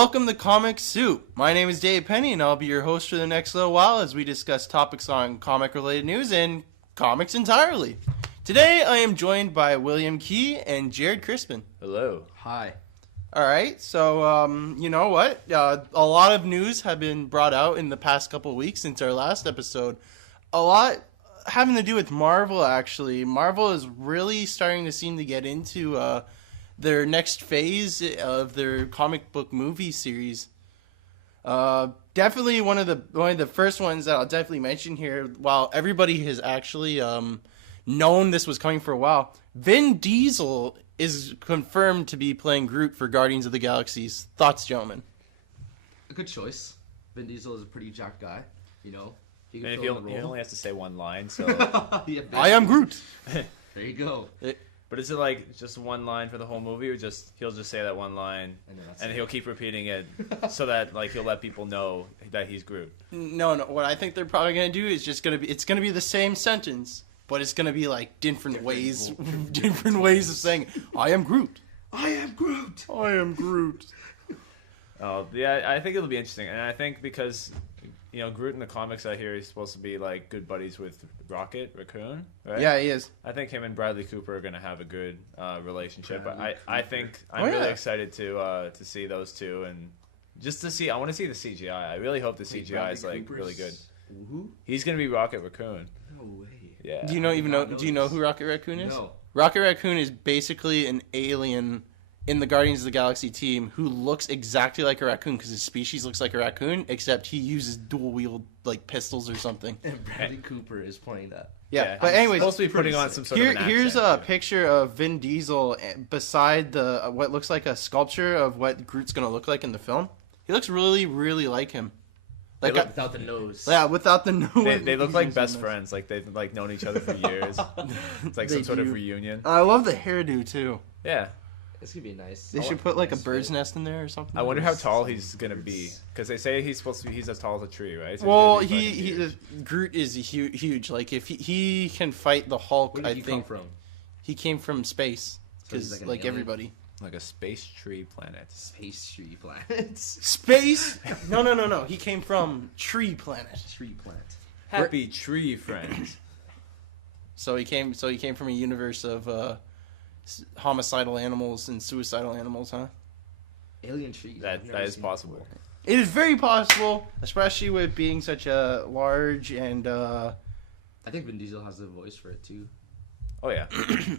welcome to Comic Soup. My name is Dave Penny, and I'll be your host for the next little while as we discuss topics on comic-related news and comics entirely. Today, I am joined by William Key and Jared Crispin. Hello. Hi. All right, so you know what? A lot of news have been brought out in the past couple of weeks since our last episode. A lot having to do with Marvel, actually. Marvel is really starting to seem to get into their next phase of their comic book movie series. Definitely one of the first ones that I'll definitely mention here. While everybody has actually known this was coming for a while, Vin Diesel is confirmed to be playing Groot for Guardians of the Galaxy's. Thoughts, gentlemen? A good choice. Vin Diesel is a pretty jacked guy, you know. He And if he only has to say one line, so Yeah, I am Groot. there you go. But is it like just one line for the whole movie, or just he'll just say that one line and he'll keep repeating it so that like he'll let people know that he's Groot? No. What I think they're probably gonna do is it's gonna be the same sentence, but it's gonna be like different ways of saying I am Groot. I am Groot. I am Groot. Oh yeah, I think it'll be interesting, and I think because Groot in the comics I hear he's supposed to be like good buddies with Raccoon, right? Yeah, he is. I think him and Bradley Cooper are gonna have a good relationship. Bradley I think I'm yeah. really excited to see those two and just to see. I want to see the CGI. I really hope the CGI is like really good. Who? He's gonna be Rocket Raccoon. No way. Yeah. Do you know who Rocket Raccoon is? No. Rocket Raccoon is basically an alien in the Guardians of the Galaxy team who looks exactly like a raccoon because his species looks like a raccoon, except he uses dual wield like pistols or something. And Bradley Cooper is playing that. Yeah, but anyways, supposed to be putting on some sort of an here's accent. a picture of Vin Diesel beside the what looks like a sculpture of what Groot's gonna look like in the film. He looks really, really like him. Like Without the nose. yeah, without the nose. They look like best friends. Like they've like known each other for years. It's like some sort of reunion. I love the hairdo too. Yeah. It's gonna be nice. They should put like a bird's nest in there or something. I wonder how tall he's gonna be because they say he's as tall as a tree, right? So Well, he's gonna be fucking huge. Groot is huge. Like if he can fight the Hulk, Where did he I think come from? he came from space So he's because like an like alien? everybody. Like a space tree planet. Space tree planets. Space? No. He came from Tree Planet. Tree planet. Happy tree friends. So he came from a universe of homicidal animals and suicidal animals, huh? Alien trees. That I've never is seen possible. before. It is very possible, especially with being such a large and I think Vin Diesel has the voice for it too. Oh yeah.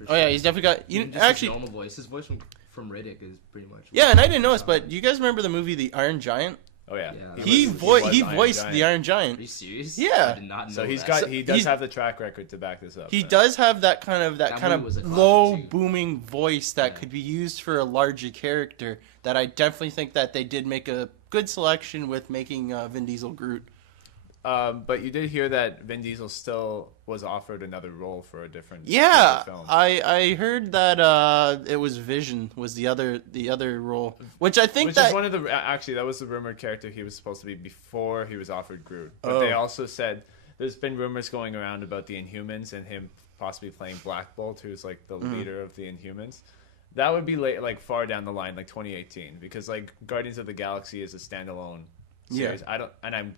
oh yeah, he's definitely got Even just his normal voice. His voice from Riddick is pretty much. Yeah, and I didn't notice, but you guys remember the movie The Iron Giant? Oh yeah. Yeah. He was voiced Iron the Giant. Iron Are Giant. you serious? Yeah. I did not know So he's that. he does he's- have the track record to back this up. He then. does have that kind of movie was a classic, low too. booming voice that could be used for a larger character. That I definitely think that they did make a good selection with making Vin Diesel Groot. But you did hear that Vin Diesel still was offered another role for a different Yeah, film. I heard that it was Vision was the other role, which I think Which that is one of the actually that was the rumored character he was supposed to be before he was offered Groot. But they also said there's been rumors going around about the Inhumans and him possibly playing Black Bolt, who's like the leader of the Inhumans. That would be like far down the line, like 2018, because like Guardians of the Galaxy is a standalone series. Yeah. I'm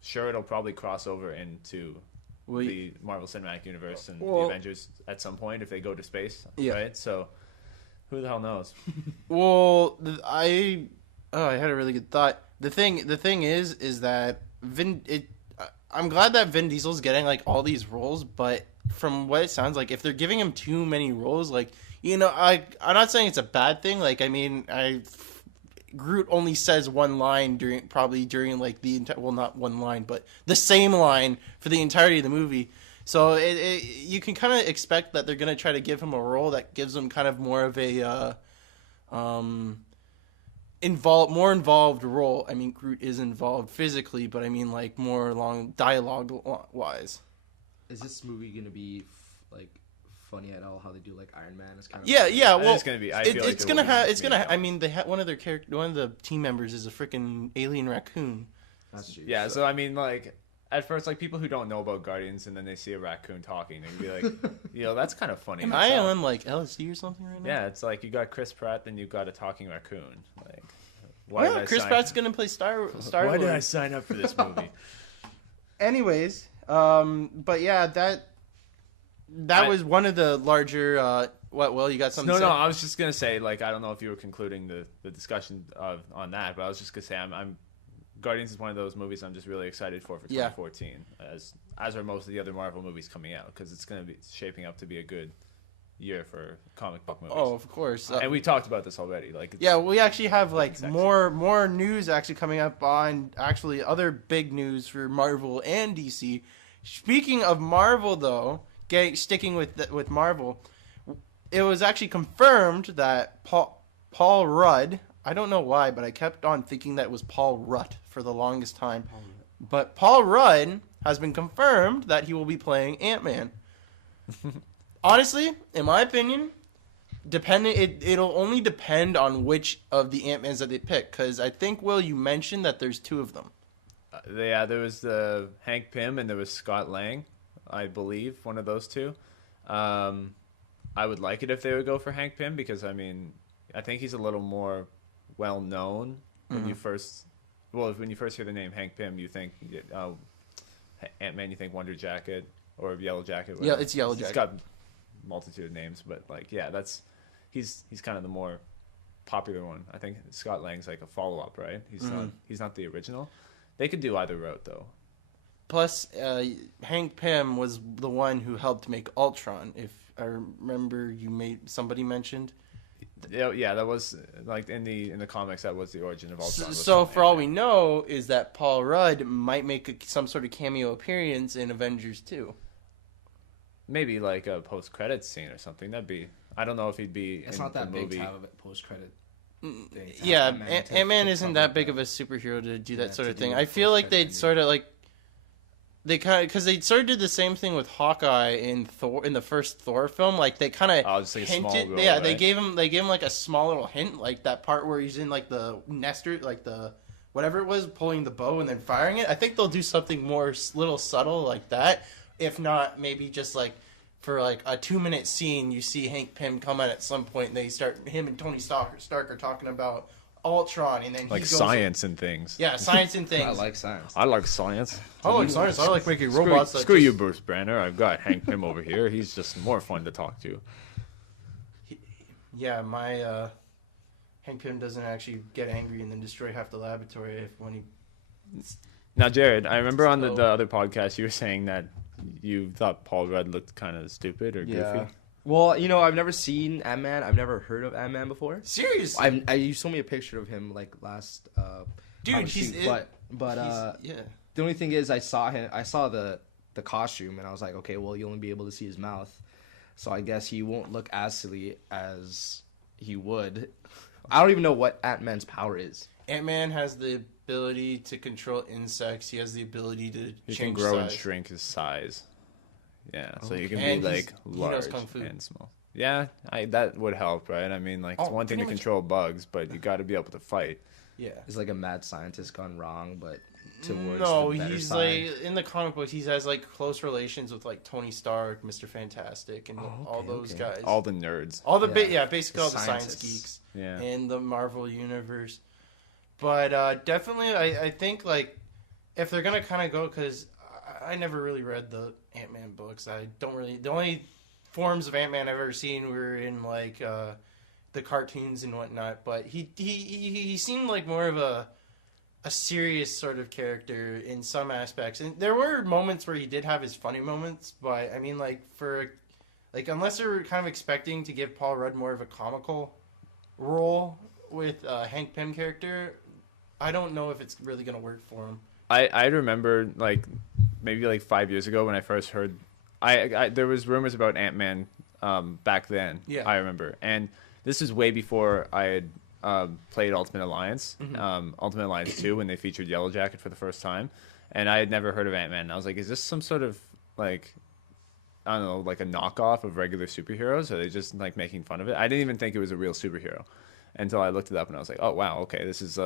sure it'll probably cross over into the Marvel Cinematic Universe and the Avengers at some point if they go to space. Yeah. Right? So who the hell knows? Well, I had a really good thought. The thing is that I'm glad that Vin Diesel's getting like all these roles, but from what it sounds like, if they're giving him too many roles, like I'm not saying it's a bad thing. Like I mean, Groot only says one line during like the entire, well, not one line, but the same line for the entirety of the movie. So you can kind of expect that they're gonna try to give him a role that gives him kind of more of a more involved role. I mean, Groot is involved physically, but I mean like more along dialogue wise. Is this movie gonna be like funny at all? How they do like Iron Man? It's kind of Yeah. Well, it's gonna be. I feel like it's it gonna will have. be It's gonna. made I mean, they one of the team members is a freaking alien raccoon. That's true. Yeah, so I mean, like, at first, like, people who don't know about Guardians and then they see a raccoon talking, they can be like, that's kind of funny. Am in I itself. on like LSD or something right now? Yeah, it's like you got Chris Pratt, then you got a talking raccoon. Like, Why did I Chris sign- Pratt's gonna play Star Why Lord. did I sign up for this movie? Anyways, but yeah, that was one of the larger. What? Will you got something? No, to say? no. I was just gonna say, like, I don't know if you were concluding the discussion on that, but I was just gonna say, I'm Guardians is one of those movies I'm just really excited for 2014, as are most of the other Marvel movies coming out, because it's gonna be shaping up to be a good year for comic book movies. Oh, of course. And we talked about this already. Like, Yeah, we actually have like sexy. more news actually coming up on actually other big news for Marvel and DC. Speaking of Marvel, though, sticking with Marvel, it was actually confirmed that Paul Rudd. I don't know why, but I kept on thinking that it was Paul Rudd for the longest time. But Paul Rudd has been confirmed that he will be playing Ant-Man. Honestly, in my opinion, it'll only depend on which of the Ant-Mans that they pick. Because I think, Will, you mentioned that there's two of them. yeah, there was the Hank Pym and there was Scott Lang, I believe, one of those two. I would like it if they would go for Hank Pym because, I mean, I think he's a little more well known when you first. Well, when you first hear the name Hank Pym, you think Ant-Man, you think Wonder Jacket or Yellow Jacket. Yeah, it's Yellow Jacket. It's got multitude of names, but like, yeah, he's kind of the more popular one. I think Scott Lang's like a follow-up, right? He's not the original. They could do either route though. Plus, Hank Pym was the one who helped make Ultron. If I remember, somebody mentioned. Yeah, that was like in the comics. That was the origin of Ultron. So for all we know, is that Paul Rudd might make some sort of cameo appearance in Avengers 2. Maybe like a post-credits scene or something. That'd be. I don't know if he'd be. It's in not that the big movie. to have a post-credit. Yeah, Ant-Man isn't that big of a superhero to do that sort of thing. I feel like they'd sort of like. They kind of, because they sort of did the same thing with Hawkeye in the first Thor film. Like they kind of just like a hinted, small role, yeah. right? They gave him like a small little hint, like that part where he's in like the nester, like the whatever it was, pulling the bow and then firing it. I think they'll do something more little subtle like that. If not, maybe just like for like a 2-minute scene, you see Hank Pym come in at some point, and him and Tony Stark are talking about Ultron, and then Like he goes science and things. Yeah, science and things. I like science. I like science. I like science. I like making robots. Screw you, Bruce Banner. I've got Hank Pym over here. He's just more fun to talk to. Yeah, my Hank Pym doesn't actually get angry and then destroy half the laboratory when he. Now, Jared, I remember on the other podcast you were saying that you thought Paul Rudd looked kind of stupid or goofy. Well, I've never seen Ant-Man. I've never heard of Ant-Man before. Seriously, you showed me a picture of him like last. Dude, he's yeah. The only thing is, I saw the costume, and I was like, okay, well, you only be able to see his mouth, so I guess he won't look as silly as he would. I don't even know what Ant-Man's power is. Ant-Man has the ability to control insects. He has the ability to He change can grow and size. shrink his size. Yeah, so he can And be like he large knows Kung Fu. and small. Yeah, that would help, right? I mean, like, it's one thing to pretty much. control bugs, but you got to be able to fight. Yeah. He's like a mad scientist gone wrong, but towards No, the better he's side. like in the comic books. He has like close relations with like Tony Stark, Mr. Fantastic, and all those guys. All the nerds. All the Yeah. basically The all the science scientists. geeks Yeah. in the Marvel universe. But definitely, I think like if they're gonna kind of go, because I never really read the Ant-Man books. I don't really. The only forms of Ant-Man I've ever seen were in like the cartoons and whatnot. But he seemed like more of a serious sort of character in some aspects, and there were moments where he did have his funny moments. But I mean, unless they're kind of expecting to give Paul Rudd more of a comical role with Hank Pym character, I don't know if it's really gonna work for him. I remember like maybe like 5 years ago when I first heard there was rumors about Ant-Man back then. Yeah. I remember, and this is way before I had played Ultimate Alliance, Ultimate Alliance 2 when they featured Yellow Jacket for the first time, and I had never heard of Ant-Man. And I was like, is this some sort of like, I don't know, like a knockoff of regular superheroes? Are they just like making fun of it? I didn't even think it was a real superhero until I looked it up, and I was like, oh wow, okay, this is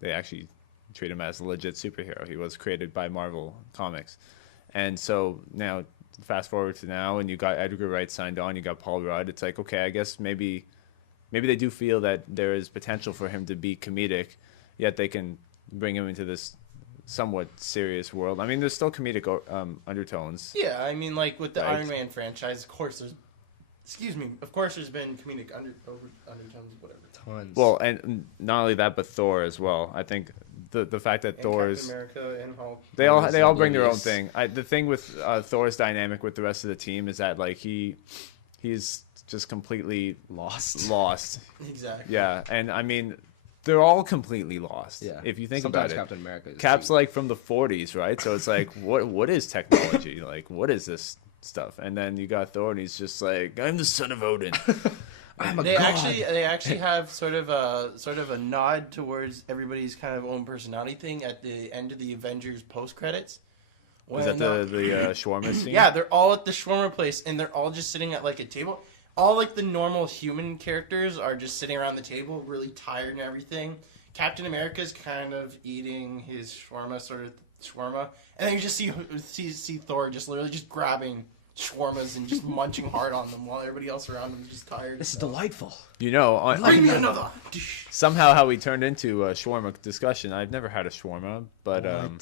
they actually treat him as a legit superhero. He was created by Marvel Comics. And so now, fast forward to now, and you got Edgar Wright signed on, you got Paul Rudd. It's like, okay, I guess maybe maybe they do feel that there is potential for him to be comedic, yet they can bring him into this somewhat serious world. I mean, there's still comedic undertones. Yeah, I mean, like with the Iron Man franchise, of course there's been comedic undertones, whatever. Tons. Well, and not only that, but Thor as well. I think the fact that And Thor's Captain America and Hulk. they all bring their own thing. The thing with Thor's dynamic with the rest of the team is that like he's just completely lost. Exactly. Yeah, and I mean, they're all completely lost. Yeah. If you think Sometimes about it, Captain America is Cap's like from the 40s, right? So it's like, what is technology? Like, what is this stuff? And then you got Thor, and he's just like, I'm the son of Odin. I'm a They god. actually have sort of a nod towards everybody's kind of own personality thing at the end of the Avengers post credits. Is that the shawarma scene? Yeah, they're all at the shawarma place, and they're all just sitting at like a table. All like the normal human characters are just sitting around the table, really tired and everything. Captain America's kind of eating his shawarma, and then you just see Thor just literally just grabbing shawarmas and just munching hard on them while everybody else around him is just tired. This is delightful. You know, Bring me another. somehow how we turned into a shawarma discussion. I've never had a shawarma, but Well,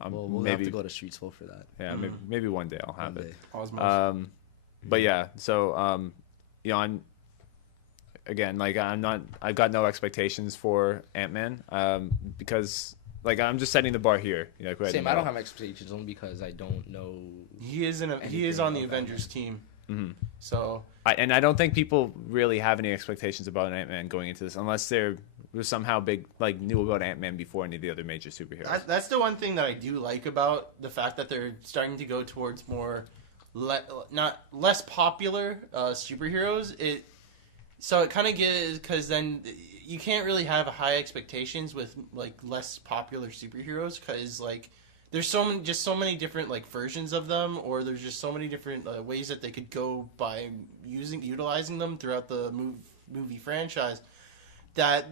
we'll maybe have to go to Streetsville for that. yeah, maybe one day I'll have One it. day. Osmos. But yeah, so you know, I've got no expectations for Ant-Man because like I'm just setting the bar here. You know, Same. I don't have expectations only because I don't know. He is on the Avengers team. Mm-hmm. So I don't think people really have any expectations about Ant-Man going into this unless they're somehow knew about Ant-Man before any of the other major superheroes. that's the one thing that I do like about the fact that they're starting to go towards more less popular superheroes. So it kind of gives, because then you can't really have high expectations with like less popular superheroes because like there's so many different like versions of them, or there's just so many different ways that they could go by utilizing them throughout the movie franchise that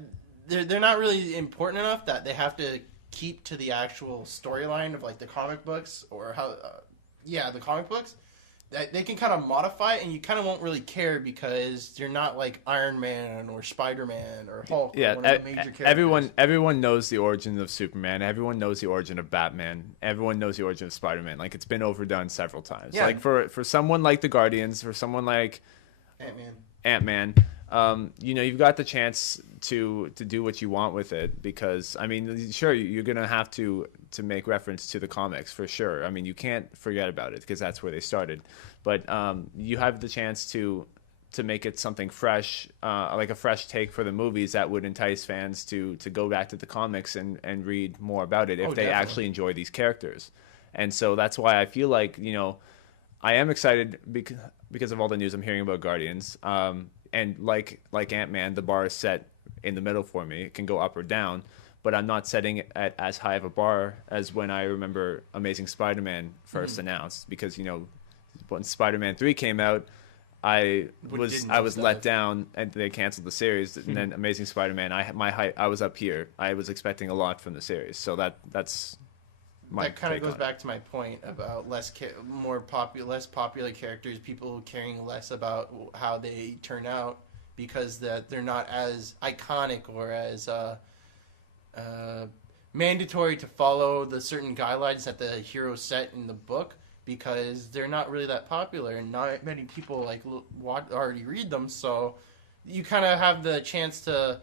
they're not really important enough that they have to keep to the actual storyline of like the comic books or the comic books. They can kind of modify it, and you kind of won't really care because you're not like Iron Man or Spider-Man or Hulk. Yeah, or one of the major characters. everyone knows the origin of Superman. Everyone knows the origin of Batman. Everyone knows the origin of Spider-Man. Like it's been overdone several times. Yeah. Like for someone like the Guardians, for someone like Ant-Man, you know, you've got the chance to do what you want with it because I mean, sure, you're gonna have to make reference to the comics for sure. I mean, you can't forget about it because that's where they started. But you have the chance to make it something fresh, like a fresh take for the movies that would entice fans to go back to the comics and read more about it if they definitely. actually enjoy these characters. And so that's why I feel like, you know, I am excited because of all the news I'm hearing about Guardians. And like Ant-Man, the bar is set in the middle for me. It can go up or down, but I'm not setting it at as high of a bar as when I remember Amazing Spider-Man first announced. Because, you know, when Spider-Man 3 came out, I was let down and they canceled the series. And then Amazing Spider-Man, I was up here. I was expecting a lot from the series. So that's my that kind of take goes on back to my point about less popular characters, people caring less about how they turn out because that they're not as iconic or as mandatory to follow the certain guidelines that the hero set in the book because they're not really that popular and not many people like already read them. So you kind of have the chance to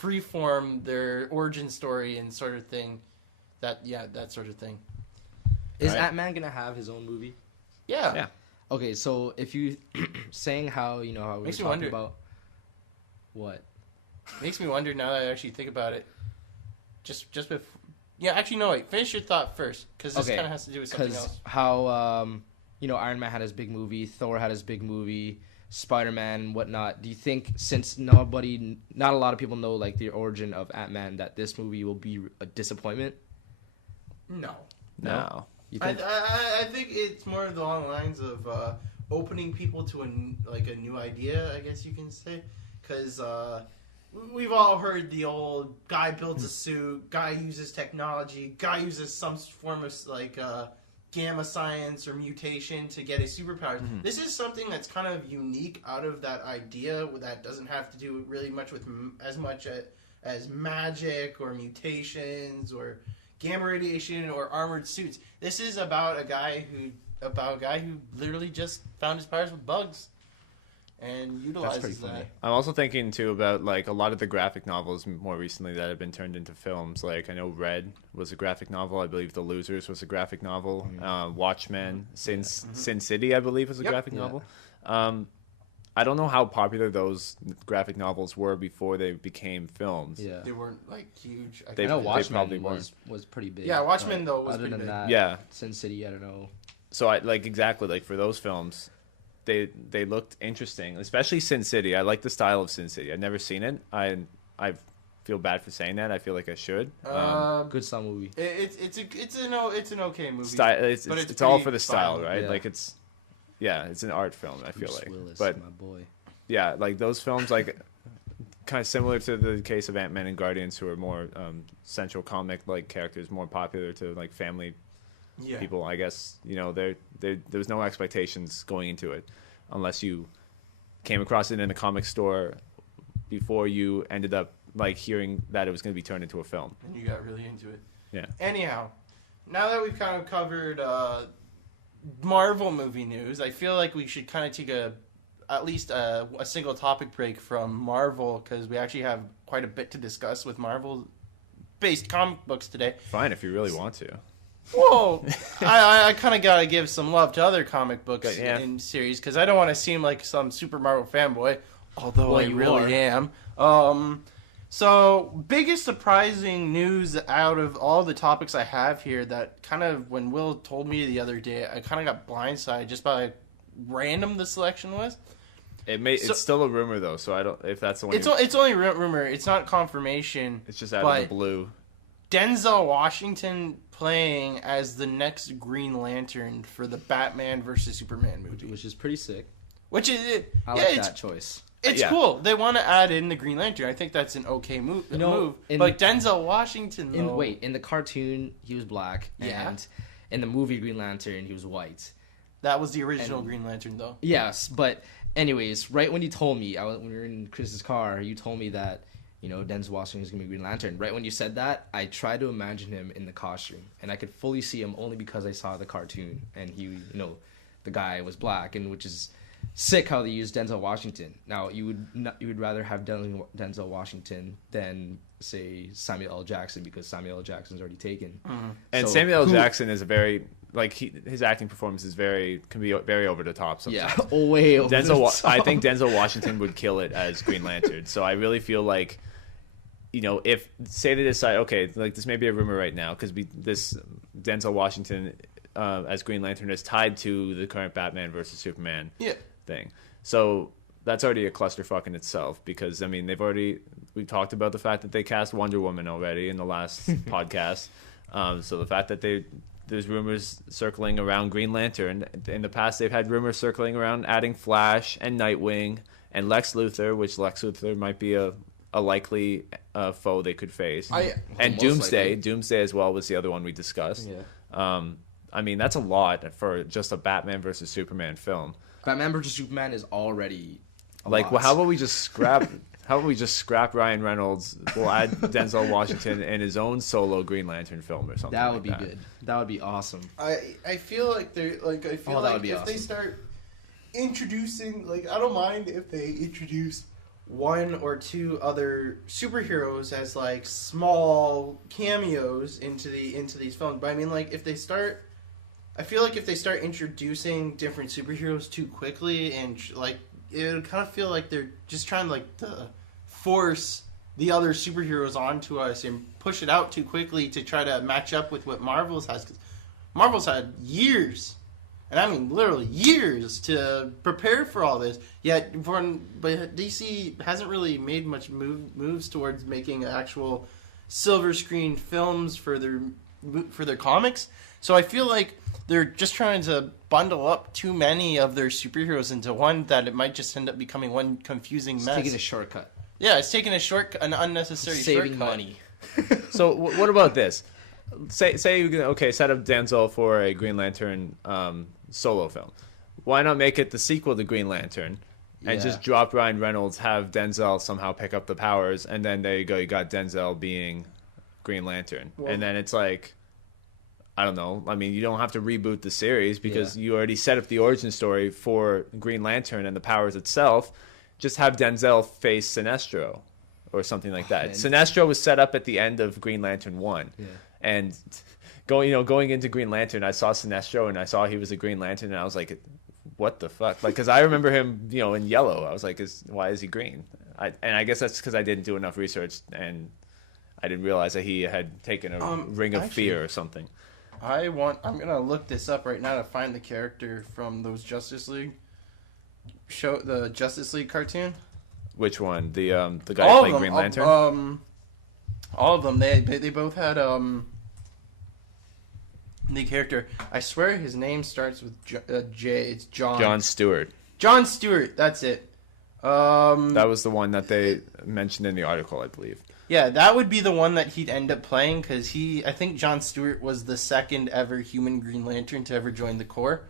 freeform their origin story and sort of thing. That sort of thing. Is Right. Ant-Man gonna have his own movie? Yeah. Yeah. Okay, so if you saying how you know how we were Makes me talking wonder. about what? Makes me wonder now that I actually think about it. Just before. Yeah, actually, no, wait. Finish your thought first, because this Okay, kind of has to do with something Because else. how you know Iron Man had his big movie, Thor had his big movie, Spider-Man and whatnot. Do you think since not a lot of people know like the origin of Ant-Man, that this movie will be a disappointment? No. No. You I think? think it's more along the lines of opening people to a new idea, I guess you can say. Because we've all heard the old guy builds a suit, guy uses technology, guy uses some form of gamma science or mutation to get his superpowers. Mm-hmm. This is something that's kind of unique out of that idea that doesn't have to do really much with as much as magic or mutations or gamma radiation or armored suits. This is about a guy who literally just found his powers with bugs and utilizes that. I'm also thinking too about like a lot of the graphic novels more recently that have been turned into films. Like I know Red was a graphic novel. I believe The Losers was a graphic novel. Watchmen, Sin City, I believe, was a graphic novel. I don't know how popular those graphic novels were before they became films. Yeah, they weren't like huge. I know Watchmen was pretty big. Yeah, Watchmen though was other pretty than big. that, yeah, Sin City, I don't know. So I like exactly like for those films, they looked interesting, especially Sin City. I like the style of Sin City. I've never seen it. I feel bad for saying that. I feel like I should. Good style movie. It's an okay movie. It's all for the style, fun. right? Yeah. Like it's an art film. I feel Bruce like, Willis, but my boy. yeah, like those films, like kind of similar to the case of Ant-Man and Guardians, who are more central comic like characters, more popular to like family people. I guess there was no expectations going into it, unless you came across it in a comic store before you ended up like hearing that it was going to be turned into a film. And you got really into it. Yeah. Anyhow, now that we've kind of covered Marvel movie news, I feel like we should kind of take at least a single topic break from Marvel, because we actually have quite a bit to discuss with Marvel-based comic books today. Fine, if you really want to. Whoa! I kind of got to give some love to other comic books in series, because I don't want to seem like some super Marvel fanboy, although I really am. So, biggest surprising news out of all the topics I have here that kind of, when Will told me the other day, I kind of got blindsided just by how random the selection was. It's still a rumor though, so I don't. If that's the one, it's only rumor. It's not confirmation. It's just out of the blue. Denzel Washington playing as the next Green Lantern for the Batman versus Superman movie, which is pretty sick. I like that choice. It's cool. They want to add in the Green Lantern. I think that's an okay move. But Denzel Washington, though... In the cartoon, he was black. Yeah. And in the movie Green Lantern, he was white. That was the original Green Lantern, though. Yes, but anyways, right when you told me, when we were in Chris's car, you told me that, Denzel Washington is going to be Green Lantern. Right when you said that, I tried to imagine him in the costume. And I could fully see him only because I saw the cartoon. And he, the guy was black, and which is... sick how they used Denzel Washington. Now you would rather have Denzel Washington than say Samuel L. Jackson, because Samuel L. Jackson's already taken. Mm-hmm. And Samuel L. Jackson is a very his acting performance can be very over the top sometimes. Yeah, way over the top. I think Denzel Washington would kill it as Green Lantern. So I really feel like if say they decide this may be a rumor right now because this Denzel Washington as Green Lantern is tied to the current Batman versus Superman. Thing. So that's already a clusterfuck in itself because we've talked about the fact that they cast Wonder Woman already in the last podcast. So the fact that there's rumors circling around Green Lantern. In the past they've had rumors circling around adding Flash and Nightwing and Lex Luthor, which Lex Luthor might be a likely foe they could face. And Doomsday. Likely. Doomsday as well was the other one we discussed. Yeah. That's a lot for just a Batman versus Superman film. Batman vs Superman is already how about we just scrap Ryan Reynolds? We'll add Denzel Washington in his own solo Green Lantern film or something. That would be good. That would be awesome. I feel like they start introducing, I don't mind if they introduce one or two other superheroes as small cameos into these films. But I feel like if they start introducing different superheroes too quickly, and it would kind of feel like they're just trying to force the other superheroes onto us and push it out too quickly to try to match up with what Marvel's has. Cause Marvel's had years, and I mean literally years, to prepare for all this. But DC hasn't really made much moves towards making actual silver screen films for their comics. So I feel like they're just trying to bundle up too many of their superheroes into one, that it might just end up becoming one confusing mess. It's taking a shortcut. Yeah, it's taking an unnecessary saving shortcut. money. So what about this? say okay, set up Denzel for a Green Lantern solo film. Why not make it the sequel to Green Lantern? And just drop Ryan Reynolds, have Denzel somehow pick up the powers, and then there you go. You got Denzel being Green Lantern. Well, and then it's like, I don't know. I mean, you don't have to reboot the series because you already set up the origin story for Green Lantern and the powers itself. Just have Denzel face Sinestro or something like that. Sinestro was set up at the end of Green Lantern 1. Yeah. And going into Green Lantern, I saw Sinestro and I saw he was a Green Lantern, and I was like, what the fuck? Like, because I remember him, in yellow. I was like, why is he green? And I guess that's because I didn't do enough research and I didn't realize that he had taken a ring of fear or something. I'm gonna look this up right now to find the character from those Justice League the Justice League cartoon. Which one? The guy who played Green Lantern. All of them. They both had the character. I swear his name starts with J. It's John. John Stewart. John Stewart. That's it. That was the one that they mentioned in the article, I believe. Yeah, that would be the one that he'd end up playing because I think John Stewart was the second ever human Green Lantern to ever join the Corps.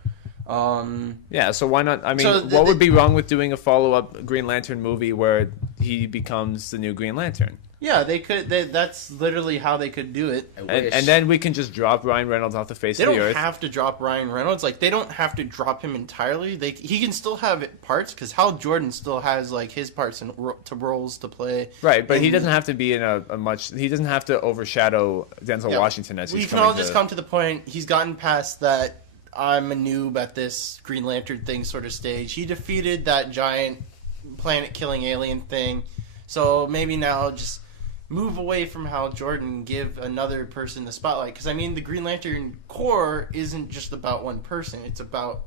Yeah, so why not? I mean, what would be wrong with doing a follow-up Green Lantern movie where he becomes the new Green Lantern? Yeah, they could. That's literally how they could do it. And then we can just drop Ryan Reynolds off the face of the earth. They don't have to drop Ryan Reynolds. Like, they don't have to drop him entirely. He can still have parts because Hal Jordan still has like his parts and roles to play. Right, but he doesn't have to be in a much. He doesn't have to overshadow Denzel Washington as he's We can all just come to the point. He's gotten past that I'm a noob at this Green Lantern thing sort of stage. He defeated that giant planet-killing alien thing. So maybe now just move away from Hal Jordan and give another person the spotlight. Because, I mean, the Green Lantern Corps isn't just about one person. It's about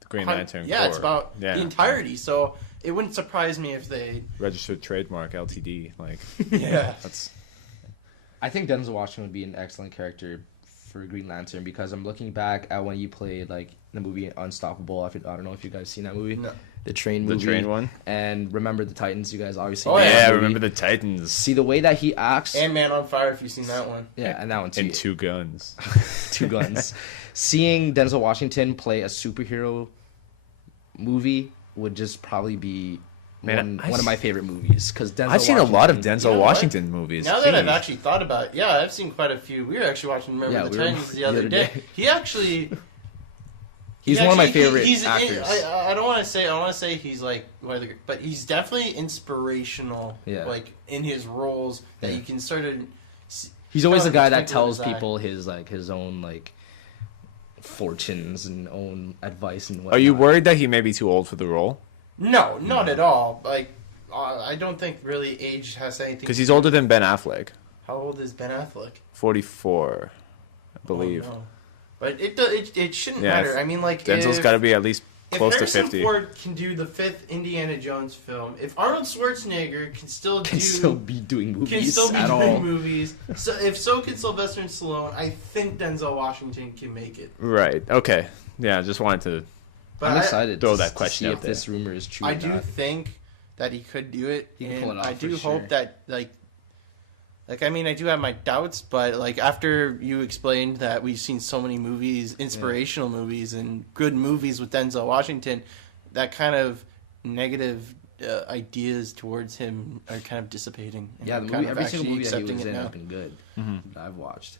the Green Lantern Corps. Yeah, it's about the entirety. So it wouldn't surprise me if they... Registered trademark, LTD. Yeah. I think Denzel Washington would be an excellent character for Green Lantern because I'm looking back at when you played the movie Unstoppable. I don't know if you guys seen that movie. No. The train movie. The train one. And Remember the Titans. You guys obviously. Oh yeah, Remember the Titans. See the way that he acts. And Man on Fire, if you've seen that one. Yeah, and that one too. And Two Guns. Two Guns. Seeing Denzel Washington play a superhero movie would just probably be one of my favorite movies because I've seen a lot of Denzel Washington movies. Now that I've actually thought about it, yeah, I've seen quite a few. We were actually watching Remember the Titans the other day. He actually... He's one of my favorite actors. I don't want to say he's but he's definitely inspirational. Yeah. Like in his roles that you can sort of. He's always the guy that tells people his own fortunes and own advice and whatnot. Are you worried that he may be too old for the role? No, not at all. I don't think really age has anything. Because he's older than Ben Affleck. How old is Ben Affleck? 44, I believe. Oh, no. But it shouldn't matter. I mean, Denzel's got to be at least close to 50. If Harrison Ford can do the 5th Indiana Jones film, if Arnold Schwarzenegger can still be doing movies, so if so can Sylvester Stallone, I think Denzel Washington can make it. Right. Okay. Yeah. Just wanted to. But I'm excited to throw that question to see out if there. This rumor is true. I do think that he could do it, and I do hope that I do have my doubts, but after you explained that we've seen so many movies, inspirational movies and good movies with Denzel Washington, that kind of negative ideas towards him are kind of dissipating. Yeah, every single movie that he was in has been good that I've watched.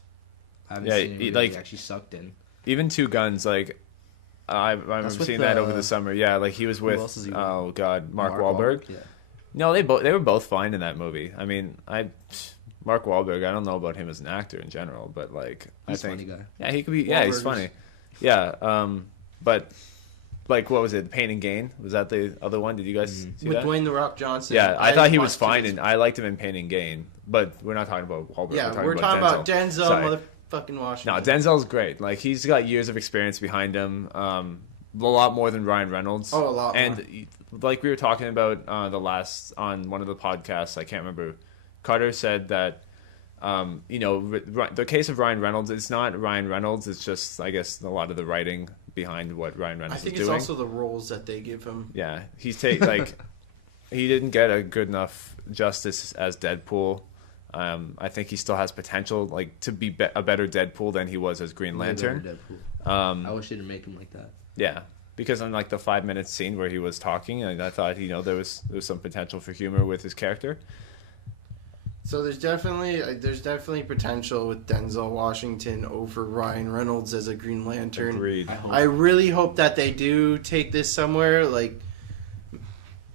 I haven't seen any movie actually sucked in. Even Two Guns, I remember seeing that over the summer. Yeah, he was with Mark Wahlberg. Yeah. No, they were both fine in that movie. I mean, Mark Wahlberg, I don't know about him as an actor in general, but he's a funny guy. Yeah, he could be. Yeah, he's funny. Yeah, but what was it? Pain and Gain? Was that the other one? Did you guys see with that? Dwayne the Rock Johnson? Yeah, I thought he was fine, and I liked him in Pain and Gain. But we're not talking about Wahlberg. Yeah, we're talking about Denzel motherfucking Washington. No, Denzel's great. He's got years of experience behind him. A lot more than Ryan Reynolds. Oh, a lot more. And we were talking about on one of the podcasts, I can't remember. Carter said that, the case of Ryan Reynolds, it's not Ryan Reynolds. It's just, I guess, a lot of the writing behind what Ryan Reynolds is doing. I think it's also the roles that they give him. Yeah, he didn't get a good enough justice as Deadpool. I think he still has potential, like to be a better Deadpool than he was as Green Lantern. I wish they didn't make him like that. Yeah, because in like the 5 minute scene where he was talking, I thought there was some potential for humor with his character. So there's definitely potential with Denzel Washington over Ryan Reynolds as a Green Lantern. Agreed. I really hope that they do take this somewhere. Like,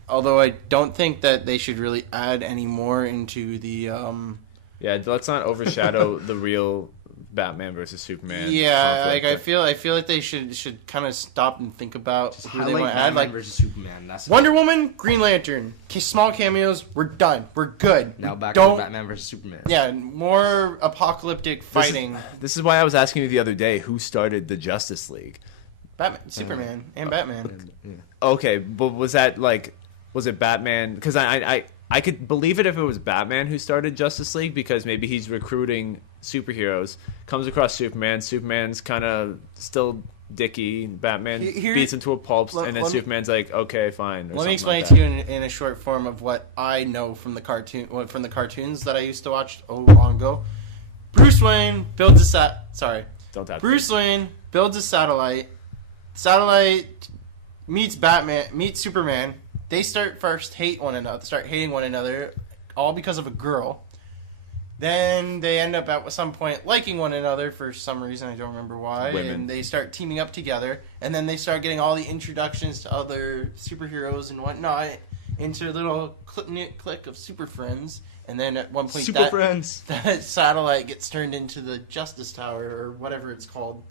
although I don't think that they should really add any more into the. Yeah, let's not overshadow the real Batman versus Superman. Yeah, conflict. like I feel like they should kind of stop and think about Just who they want to add. Batman Like versus Superman. That's Wonder Woman, Green Lantern, small cameos. We're done. We're good. now back Don't to Batman versus Superman. Yeah, more apocalyptic fighting. This is why I was asking you the other day who started the Justice League. Batman, Superman, and Batman. Okay, but was it Batman? Because I could believe it if it was Batman who started Justice League, because maybe he's recruiting superheroes, comes across Superman. Superman's kind of still dicky. Batman beats him to a pulp, and then Superman's like, okay, fine. Let me explain it to you in a short form of what I know from the cartoons that I used to watch long ago. Bruce Wayne builds a Bruce Wayne builds a satellite. Satellite meets Superman. They start hating one another, all because of a girl. Then they end up at some point liking one another for some reason, I don't remember why. Women. And they start teaming up together, and then they start getting all the introductions to other superheroes and whatnot into a little clique of super friends. And then at one point, that satellite gets turned into the Justice Tower or whatever it's called.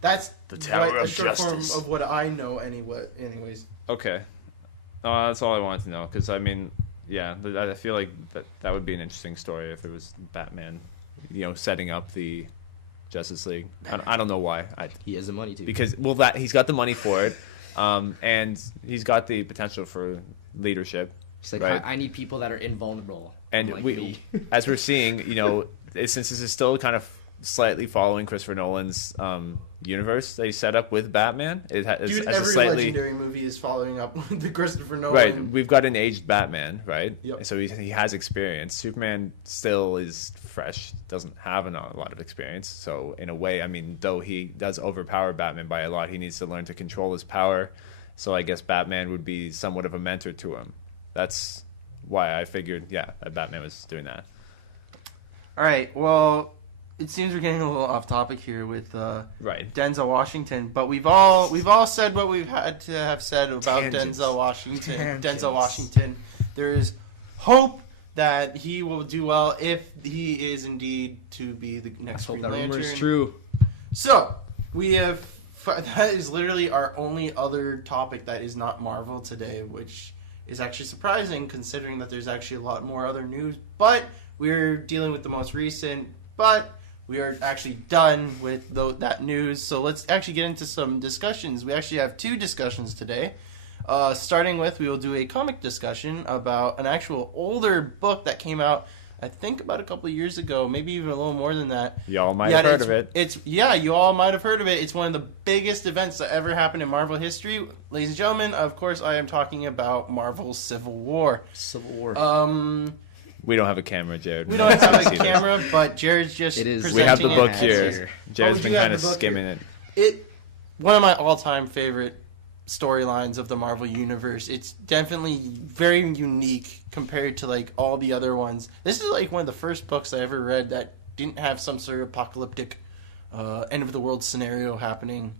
That's the Tower of a short Justice. form of what I know anyways. Okay, that's all I wanted to know. Because I mean, yeah, I feel like that would be an interesting story if it was Batman, setting up the Justice League. I don't know why. He has the money to. Because he's got the money for it, and he's got the potential for leadership. It's like, right? I need people that are invulnerable. And like me. As we're seeing, since this is still kind of slightly following Christopher Nolan's universe they set up with Batman. Every legendary movie is following up with the Christopher Nolan. Right, we've got an aged Batman, right? Yep. So he has experience. Superman still is fresh, doesn't have a lot of experience. So in a way, I mean, though he does overpower Batman by a lot, he needs to learn to control his power. So I guess Batman would be somewhat of a mentor to him. That's why I figured, that Batman was doing that. All right, well, it seems we're getting a little off topic here with Denzel Washington, but we've all said what we've had to have said about Denzel Washington. Denzel Washington. There is hope that he will do well if he is indeed to be the next Green Lantern. That rumor is true. So that is literally our only other topic that is not Marvel today, which is actually surprising considering that there's actually a lot more other news. But we're dealing with the most recent. But we are actually done with that news, so let's actually get into some discussions. We actually have 2 discussions today. Starting with, we will do a comic discussion about an actual older book that came out, I think, about a couple of years ago, maybe even a little more than that. Y'all might have heard of it. You all might have heard of it. It's one of the biggest events that ever happened in Marvel history. Ladies and gentlemen, of course, I am talking about Marvel's Civil War. We don't have a camera, Jared. We don't have a camera, but Jared's just presenting. We have the book it here. Jared's been kind of skimming it. One of my all-time favorite storylines of the Marvel Universe. It's definitely very unique compared to like all the other ones. This is like one of the first books I ever read that didn't have some sort of apocalyptic end-of-the-world scenario happening.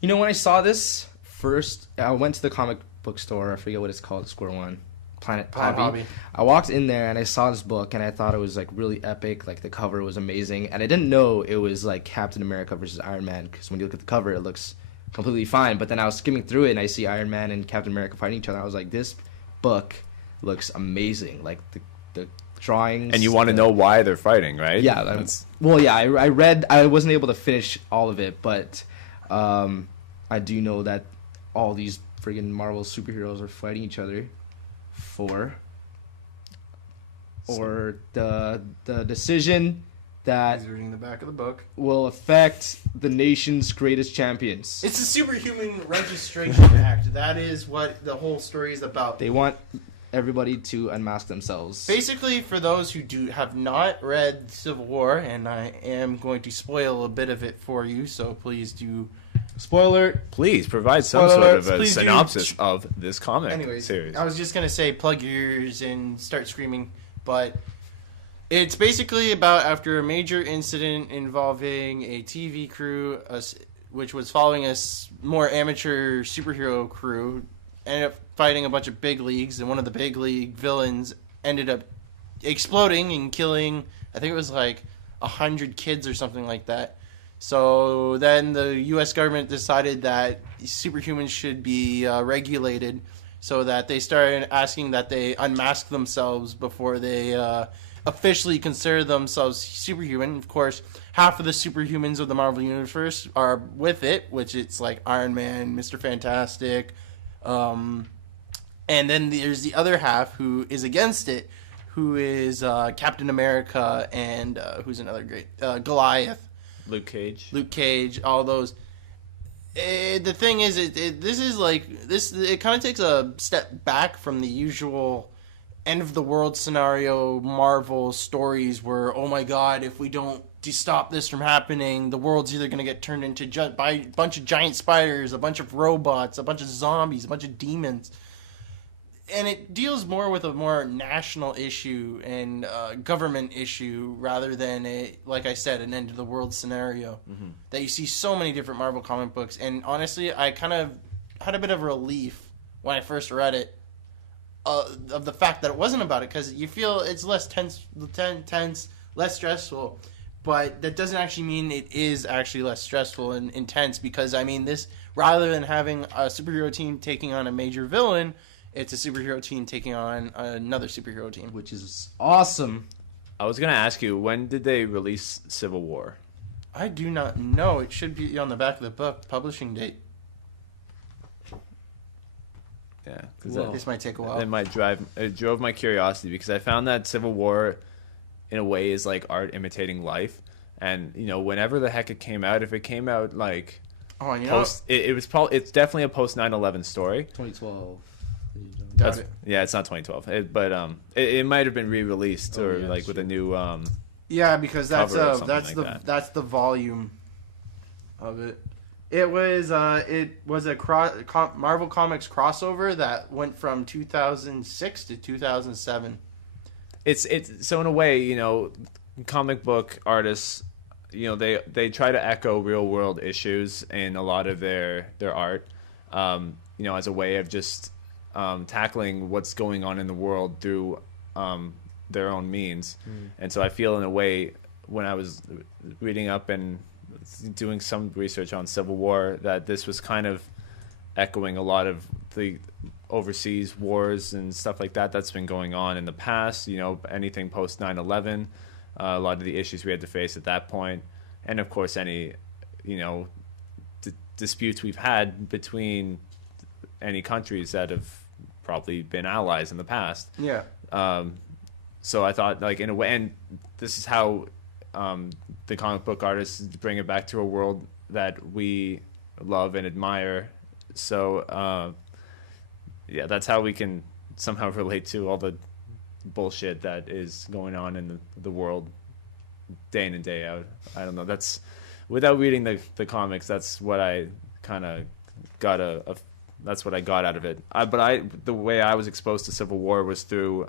When I saw this first, I went to the comic book store. I forget what it's called, Square One. Planet Hobby. I walked in there and I saw this book and I thought it was like really epic. Like the cover was amazing, and I didn't know it was like Captain America versus Iron Man, because when you look at the cover it looks completely fine. But then I was skimming through it and I see Iron Man and Captain America fighting each other. I was like, this book looks amazing. Like the drawings. And you want to know why they're fighting, right? Yeah. I read. I wasn't able to finish all of it, but I do know that all these friggin' Marvel superheroes are fighting each other or the decision that He's reading the back of the book will affect the nation's greatest champions. It's the Superhuman Registration Act. That is what the whole story is about. They want everybody to unmask themselves. Basically, for those who have not read Civil War, and I am going to spoil a bit of it for you, so please do. Spoiler. Please provide some Spoiler sort of a synopsis of this comic series. I was just going to say plug your ears and start screaming, but it's basically about after a major incident involving a TV crew, which was following a more amateur superhero crew, ended up fighting a bunch of big leagues, and one of the big league villains ended up exploding and killing, I think it was like 100 kids or something like that. So then the U.S. government decided that superhumans should be regulated, so that they started asking that they unmask themselves before they officially consider themselves superhuman. Of course, half of the superhumans of the Marvel Universe are with it, which it's like Iron Man, Mr. Fantastic, and then there's the other half who is against it, who is Captain America and who's another great Goliath. Luke Cage, all those. The thing is, this is like this. It kind of takes a step back from the usual end of the world scenario Marvel stories, where oh my god, if we don't stop this from happening, the world's either going to get turned into by a bunch of giant spiders, a bunch of robots, a bunch of zombies, a bunch of demons. And it deals more with a more national issue and government issue rather than, like I said, an end-of-the-world scenario that you see so many different Marvel comic books. And honestly, I kind of had a bit of relief when I first read it of the fact that it wasn't about it, because you feel it's less tense, less stressful. But that doesn't actually mean it is actually less stressful and intense, because, I mean, this, rather than having a superhero team taking on a major villain, it's a superhero team taking on another superhero team. Which is awesome. I was going to ask you, when did they release Civil War? I do not know. It should be on the back of the book, publishing date. Yeah. This might take a while. It drove my curiosity, because I found that Civil War, in a way, is like art imitating life. And, you know, whenever the heck it came out, if it came out like... Oh, and you know... It's definitely a post 9/11 story. 2012. Yeah, it's not 2012, but it might have been re-released with a new yeah, because that's the volume of it. It was a Marvel Comics crossover that went from 2006 to 2007. It's so in a way, you know, comic book artists, you know, they try to echo real world issues in a lot of their art, you know, as a way of just tackling what's going on in the world through their own means. And so I feel, in a way, when I was reading up and doing some research on Civil War, that this was kind of echoing a lot of the overseas wars and stuff like that that's been going on in the past, you know, anything post 9/11, a lot of the issues we had to face at that point, and of course any, you know, disputes we've had between any countries that have probably been allies in the past. Yeah. So I thought, like, in a way, and this is how the comic book artists bring it back to a world that we love and admire. So, yeah, that's how we can somehow relate to all the bullshit that is going on in the world day in and day out. I don't know. That's, without reading the comics, that's what I kind of got that's what I got out of it. The way I was exposed to Civil War was through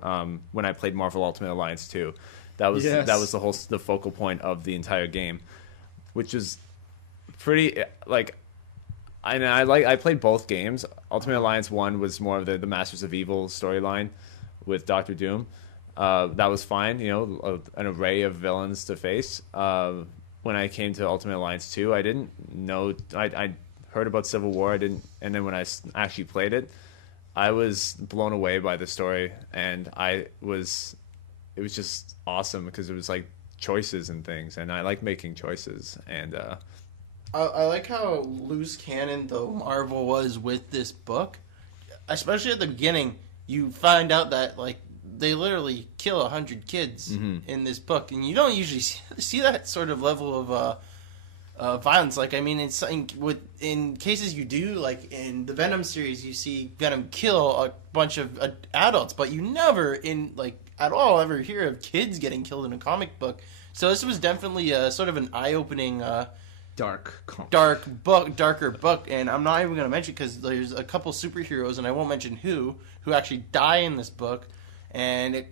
when I played Marvel Ultimate Alliance 2. That was the focal point of the entire game, which is pretty like. I played both games. Ultimate Alliance 1 was more of the Masters of Evil storyline with Doctor Doom. That was fine, you know, an array of villains to face. When I came to Ultimate Alliance 2, I didn't know. I heard about Civil War. And then when I actually played it, I was blown away by the story, and it was just awesome, because it was like choices and things, and I like making choices. And I like how loose cannon though Marvel was with this book, especially at the beginning. You find out that like they literally kill 100 kids in this book, and you don't usually see that sort of level of violence. Like, I mean, in cases you do, like in the Venom series, you see Venom kill a bunch of adults, but you never at all ever hear of kids getting killed in a comic book. So this was definitely sort of an eye-opening, darker book, and I'm not even going to mention because there's a couple superheroes, and I won't mention who actually die in this book, and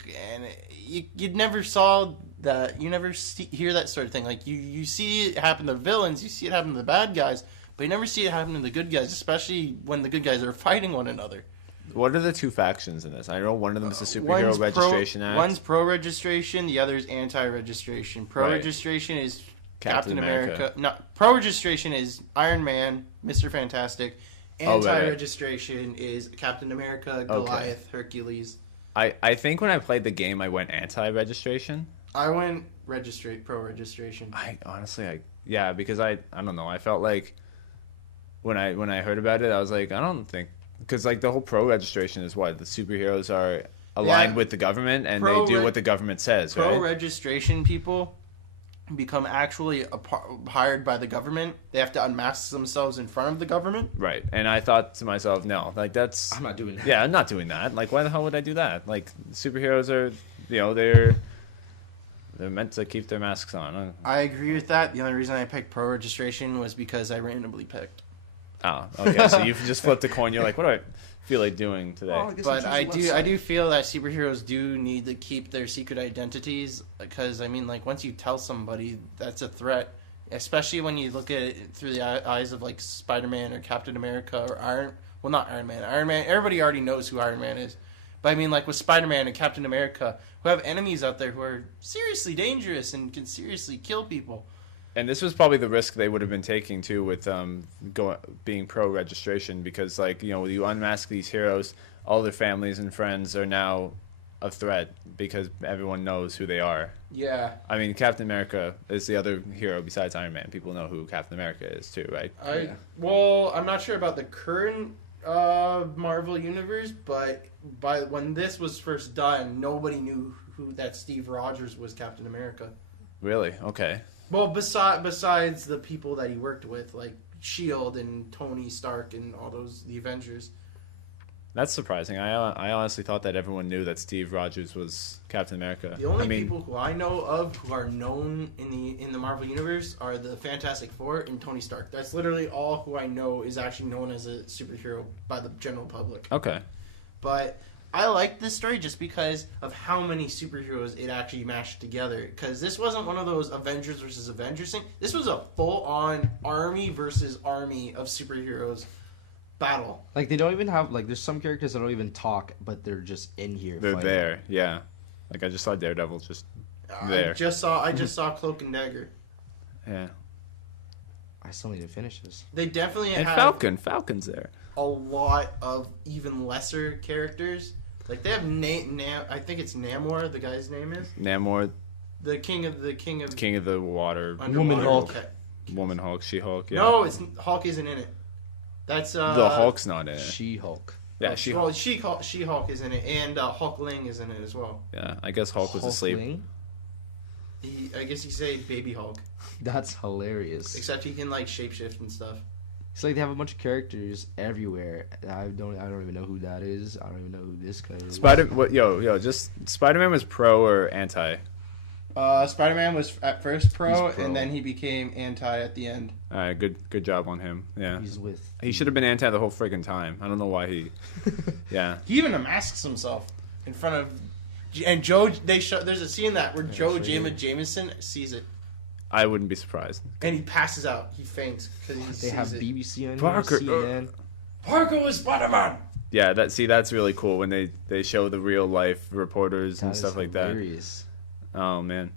you never saw that, you never hear that sort of thing. Like you see it happen to villains, you see it happen to the bad guys, but you never see it happen to the good guys, especially when the good guys are fighting one another. What are the two factions in this? I know one of them is the Superhero Registration Act. One's pro-registration, the other's anti-registration. Pro-registration is Captain America. No, pro-registration is Iron Man, Mr. Fantastic. Anti-registration is Captain America, Goliath, Hercules. I think when I played the game, I went anti-registration. I went pro-registration. Because I don't know. I felt like when I heard about it, I was like, I don't think. Because, like, the whole pro-registration is what? The superheroes are aligned with the government, and they do what the government says, right? Pro-registration people become actually hired by the government. They have to unmask themselves in front of the government. Right. And I thought to myself, no, like, that's... I'm not doing that. Yeah, I'm not doing that. Like, why the hell would I do that? Like, superheroes are, they're meant to keep their masks on. I agree with that. The only reason I picked pro-registration was because I randomly picked. Oh, okay. So you just flipped a coin. You're like, what do I feel like doing today? Well, but I do feel that superheroes do need to keep their secret identities, because I mean, like, once you tell somebody, that's a threat. Especially when you look at it through the eyes of like Spider-Man or Captain America or not Iron Man. Iron Man, everybody already knows who Iron Man is. But I mean, like with Spider-Man and Captain America, who have enemies out there who are seriously dangerous and can seriously kill people. And this was probably the risk they would have been taking too with being pro-registration, because, like, you unmask these heroes, all their families and friends are now a threat because everyone knows who they are. Yeah. I mean, Captain America is the other hero besides Iron Man. People know who Captain America is too, right? Well, I'm not sure about the current Marvel universe, but when this was first done, nobody knew that Steve Rogers was Captain America. Really? Okay. Well, besides the people that he worked with, like S.H.I.E.L.D. and Tony Stark and all the Avengers. That's surprising. I honestly thought that everyone knew that Steve Rogers was Captain America. The only people who I know of who are known in the Marvel Universe are the Fantastic Four and Tony Stark. That's literally all who I know is actually known as a superhero by the general public. Okay. But I like this story just because of how many superheroes it actually mashed together. Because this wasn't one of those Avengers versus Avengers thing. This was a full-on army versus army of superheroes battle. Like, they don't even have, like, there's some characters that don't even talk, but they're just in here. They're fighting. There, yeah. Like, I just saw Daredevil just there. I just saw Cloak and Dagger. Yeah. I still need to finish this. They definitely have... And Falcon's there. A lot of even lesser characters. Like, they have I think it's Namor, the guy's name is? Namor. The king of the water. Woman Hulk. Woman Hulk, She-Hulk, yeah. No, Hulk isn't in it. That's the Hulk's not in it. She-Hulk. Yeah, She-Hulk. Well, She-Hulk is in it, and Hulkling is in it as well. Yeah, I guess Hulk was asleep. I guess you say Baby Hulk. That's hilarious. Except he can, like, shapeshift and stuff. It's like they have a bunch of characters everywhere. I don't even know who that is. I don't even know who this guy is. Just Spider-Man was pro or anti? Spider-Man was at first pro, and then he became anti at the end. All right, good job on him. Yeah, he should have been anti the whole friggin' time. I don't know why he. Yeah, he even unmasks himself in front of, and Joe. There's a scene where Joe Jameson sees it. I wouldn't be surprised. And he passes out. He faints because he sees it. They have BBC on Parker, CNN. Parker was Spider-Man. Yeah, that's really cool when they show the real life reporters and stuff like hilarious. That. Oh man,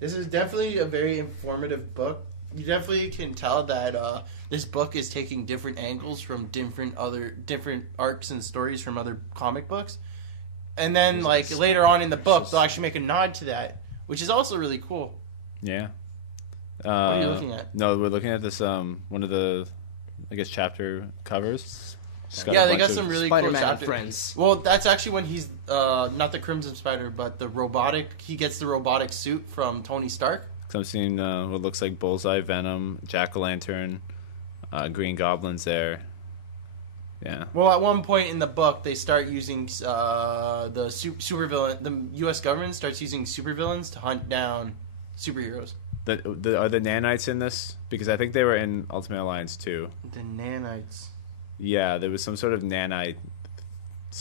this is definitely a very informative book. You definitely can tell that this book is taking different angles from different arcs and stories from other comic books, and then later on in the book they'll actually make a nod to that, which is also really cool. Yeah. What are you looking at? No, we're looking at this one of the, I guess, chapter covers. Yeah, they got some really cool chapters. Friends. Well, that's actually when he's not the Crimson Spider, but the robotic. He gets the robotic suit from Tony Stark. So I'm seeing what looks like Bullseye, Venom, Jack-o'-lantern, Green Goblin's there. Yeah. Well, at one point in the book, they start using the supervillain. The U.S. government starts using supervillains to hunt down superheroes. Are the nanites in this? Because I think they were in Ultimate Alliance too. The nanites. Yeah, there was some sort of nanite.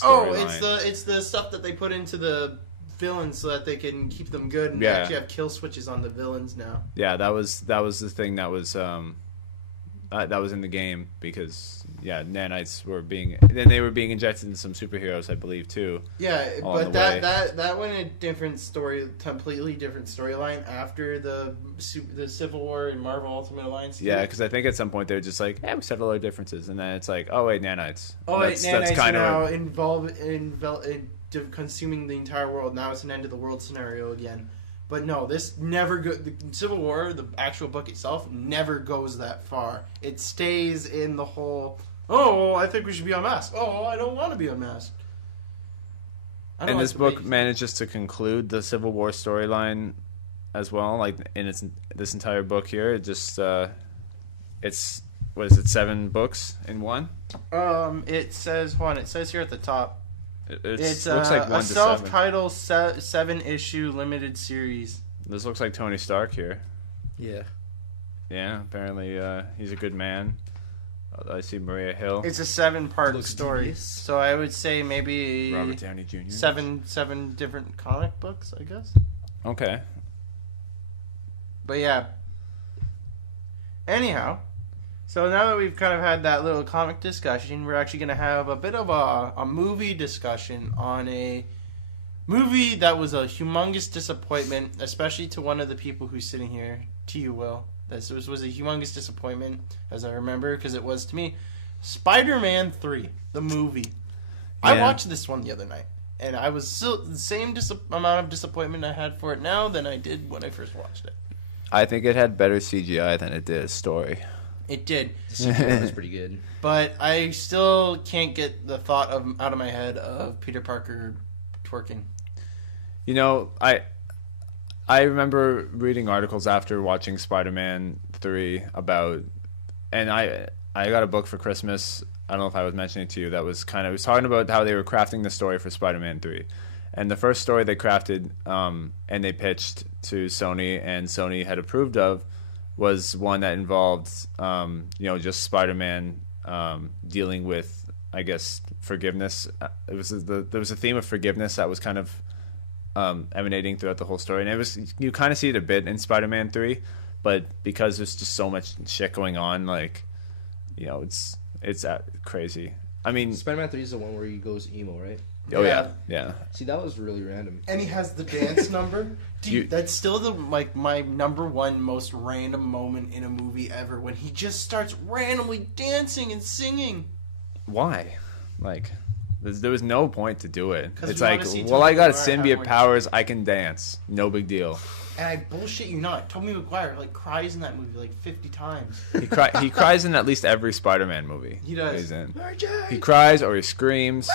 Oh, it's the stuff that they put into the villains so that they can keep them good and they actually have kill switches on the villains now. Yeah, that was the thing that was in the game because nanites were being injected in some superheroes, I believe, too. Yeah, but that went a different story, completely different storyline after the Civil War and Marvel Ultimate Alliance. Yeah, because I think at some point they were just like, we settled our differences, and then it's like, oh wait, nanites. Nanites are now involved in consuming the entire world. Now it's an end of the world scenario again. But no, this never the Civil War, the actual book itself, never goes that far. It stays in the whole, I think we should be unmasked. I don't want to be unmasked. And this book manages to conclude the Civil War storyline as well, like in this entire book here. It just it's 7 books in one? It says here at the top. It looks like 1 to 7. Self-titled 7-issue limited series. This looks like Tony Stark here. Yeah. Yeah, apparently he's a good man. I see Maria Hill. It's a 7-part story. Devious. So I would say maybe Robert Downey Jr. seven different comic books, I guess. Okay. But yeah. Anyhow, so now that we've kind of had that little comic discussion, we're actually going to have a bit of a movie discussion on a movie that was a humongous disappointment, especially to one of the people who's sitting here, to you, Will. This was a humongous disappointment, as I remember, because it was to me. Spider-Man 3, the movie. Yeah. I watched this one the other night, and I was still the same amount of disappointment I had for it now than I did when I first watched it. I think it had better CGI than it did story. It did. The CGI was pretty good. But I still can't get the thought out of my head of Peter Parker twerking. You know, I remember reading articles after watching Spider-Man 3 about, and I got a book for Christmas. I don't know if I was mentioning it to you. That was it was talking about how they were crafting the story for Spider-Man 3. And the first story they crafted and they pitched to Sony and Sony had approved of was one that involved, just Spider-Man dealing with, I guess, forgiveness. There was a theme of forgiveness that was kind of emanating throughout the whole story, and you kind of see it a bit in Spider-Man 3, but because there's just so much shit going on, it's crazy. I mean, Spider-Man 3 is the one where he goes emo, right? Oh yeah. See, that was really random. And he has the dance number. Dude, that's still my number one most random moment in a movie ever, when he just starts randomly dancing and singing. Why? There was no point to do it. It's like, I got symbiote powers, I can dance. No big deal. And I bullshit you not. Tobey Maguire cries in that movie 50 times. He cries in at least every Spider-Man movie. He does. He's in. He cries or he screams.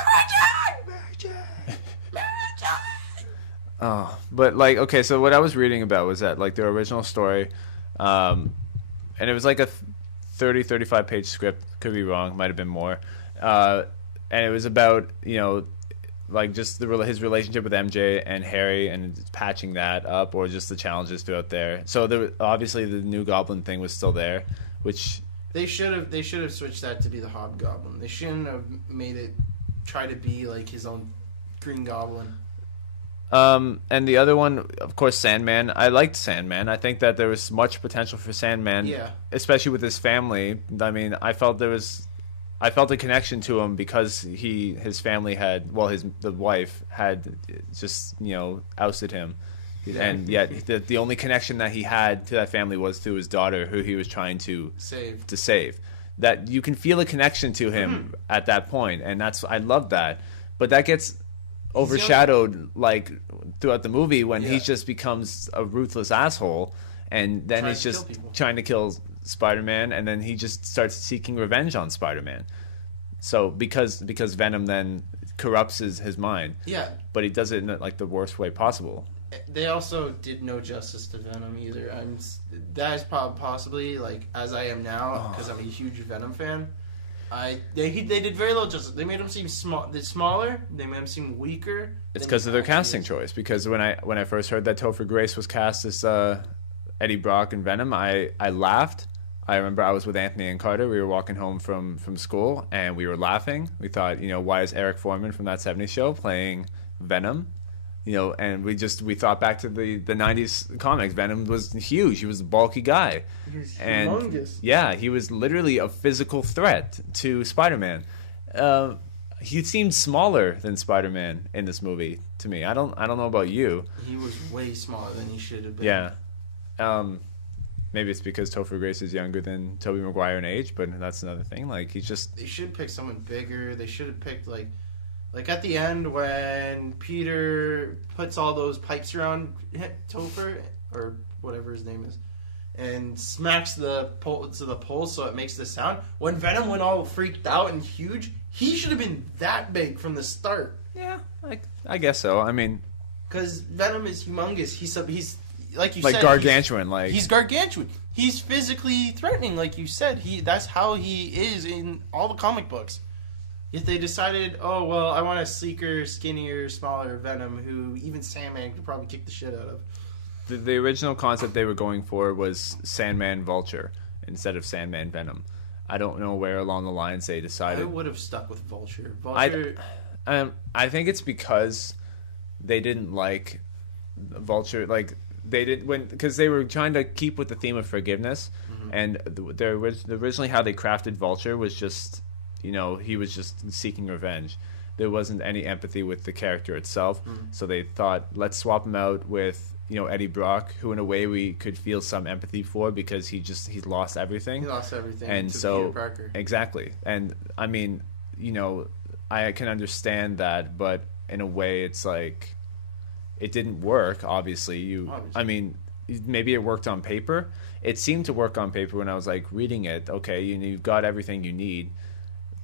Oh, but okay, so what I was reading about was that the original story, and it was a 35 page script. Could be wrong. Might have been more. And it was about just his relationship with MJ and Harry and patching that up, or just the challenges throughout there. So obviously the new Goblin thing was still there, which they should have switched that to be the Hobgoblin. They shouldn't have made it try to be his own Green Goblin. And the other one, of course, Sandman. I liked Sandman. I think that there was much potential for Sandman, especially with his family. I mean, I felt a connection to him because his family the wife had just ousted him, and yet the only connection that he had to that family was through his daughter, who he was trying to save. That you can feel a connection to him at that point, and I love that. But that gets overshadowed throughout the movie when he just becomes a ruthless asshole, and then he's just trying to kill Spider-Man, and then he just starts seeking revenge on Spider-Man. So because Venom then corrupts his mind, but he does it in the worst way possible. they also did no justice to Venom either. That is possibly like as I am now because I'm a huge Venom fan. They did very little justice. They made him seem smaller. They made him seem weaker. It's because of their casting choice. Because when I first heard that Topher Grace was cast as Eddie Brock and Venom, I laughed. I remember I was with Anthony and Carter. We were walking home from school, and we were laughing. We thought, why is Eric Foreman from That 70s Show playing Venom? And we thought back to the 90s comics. Venom was huge. He was a bulky guy. He was humongous. Yeah, he was literally a physical threat to Spider-Man. He seemed smaller than Spider-Man in this movie to me. I don't know about you. He was way smaller than he should have been. Yeah. Maybe it's because Topher Grace is younger than Tobey Maguire in age, but that's another thing. Like, he's just... They should pick someone bigger. They should have picked, like at the end when Peter puts all those pipes around Topher, or whatever his name is, and smacks the pole to the pole so it makes the sound. When Venom went all freaked out and huge, he should have been that big from the start. Yeah, I guess so. I mean... Because Venom is humongous. He's like you said, like gargantuan. He's gargantuan. He's physically threatening, like you said. That's how he is in all the comic books. If they decided, oh well, I want a sleeker, skinnier, smaller Venom, who even Sandman could probably kick the shit out of. The original concept they were going for was Sandman Vulture instead of Sandman Venom. I don't know where along the lines they decided. I would have stuck with Vulture. I think it's because they didn't like Vulture, like. They did because they were trying to keep with the theme of forgiveness, and originally how they crafted Vulture was just, he was just seeking revenge. There wasn't any empathy with the character itself, so they thought, let's swap him out with Eddie Brock, who in a way we could feel some empathy for because he's lost everything. He lost everything, and to so Peter Parker. Exactly, and I mean, I can understand that, but in a way, it's like. It didn't work, obviously. I mean, maybe it worked on paper. It seemed to work on paper when I was like reading it. Okay, you've got everything you need,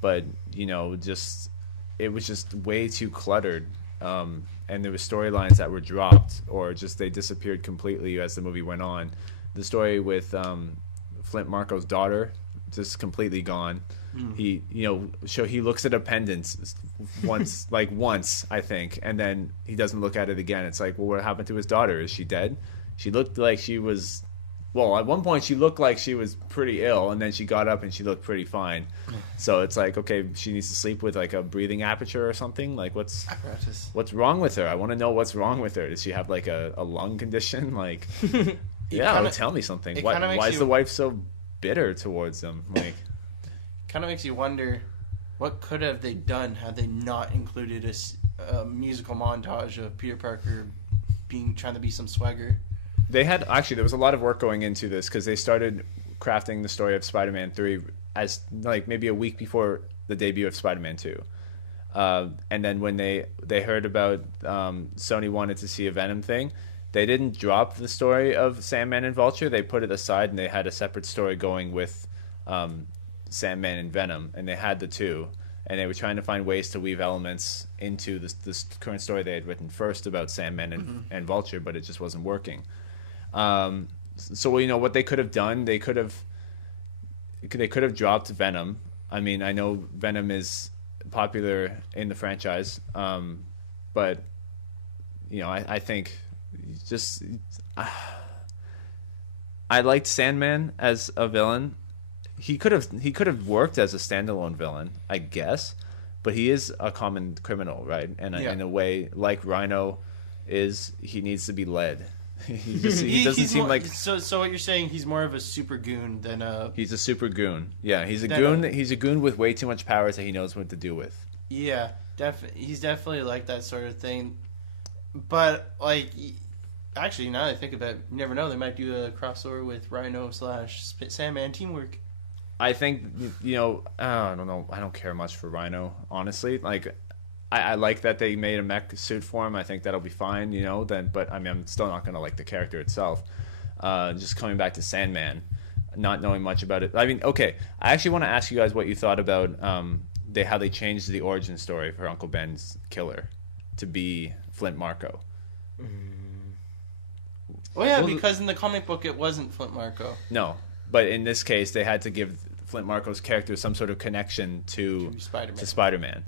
but it was just way too cluttered, and there were storylines that were dropped or just they disappeared completely as the movie went on. The story with Flint Marco's daughter just completely gone. He he looks at a pendant once I think, and then he doesn't look at it again. It's like, well, what happened to his daughter? Is she dead? She looked like she was, well, at one point she looked like she was pretty ill, and then she got up and she looked pretty fine. So it's like, okay, she needs to sleep with like a breathing aperture or something. Like what's wrong with her? I want to know what's wrong with her. Does she have like a lung condition? Like, tell me something. Why is the wife so bitter towards them? Like. Kind of makes you wonder what could have they done had they not included a musical montage of Peter Parker trying to be some swagger. There was a lot of work going into this because they started crafting the story of Spider-Man 3 as like maybe a week before the debut of Spider-Man 2. And then when they heard about Sony wanted to see a Venom thing, they didn't drop the story of Sandman and Vulture. They put it aside and they had a separate story going with Sandman and Venom, and they had the two, and they were trying to find ways to weave elements into this current story they had written first about Sandman and Vulture, but it just wasn't working. So what they could have done, they could have dropped Venom. I mean, I know Venom is popular in the franchise, but I think just I liked Sandman as a villain. He could have worked as a standalone villain, I guess, but he is a common criminal, right? And in a way, like Rhino is, he needs to be led. He doesn't seem like. So what you're saying? He's more of a super goon than a. He's a super goon. Yeah, he's a goon. He's a goon with way too much powers that he knows what to do with. Yeah, he's definitely like that sort of thing. But like, actually, now that I think about it, you never know. They might do a crossover with Rhino / Sandman teamwork. I think, I don't know. I don't care much for Rhino, honestly. Like, I like that they made a mech suit for him. I think that'll be fine, but I mean, I'm still not going to like the character itself. Just coming back to Sandman, not knowing much about it. I mean, okay, I actually want to ask you guys what you thought about how they changed the origin story for Uncle Ben's killer to be Flint Marco. Oh yeah, because in the comic book it wasn't Flint Marko. No, but in this case they had to give Flint Marko's character some sort of connection to Spider-Man.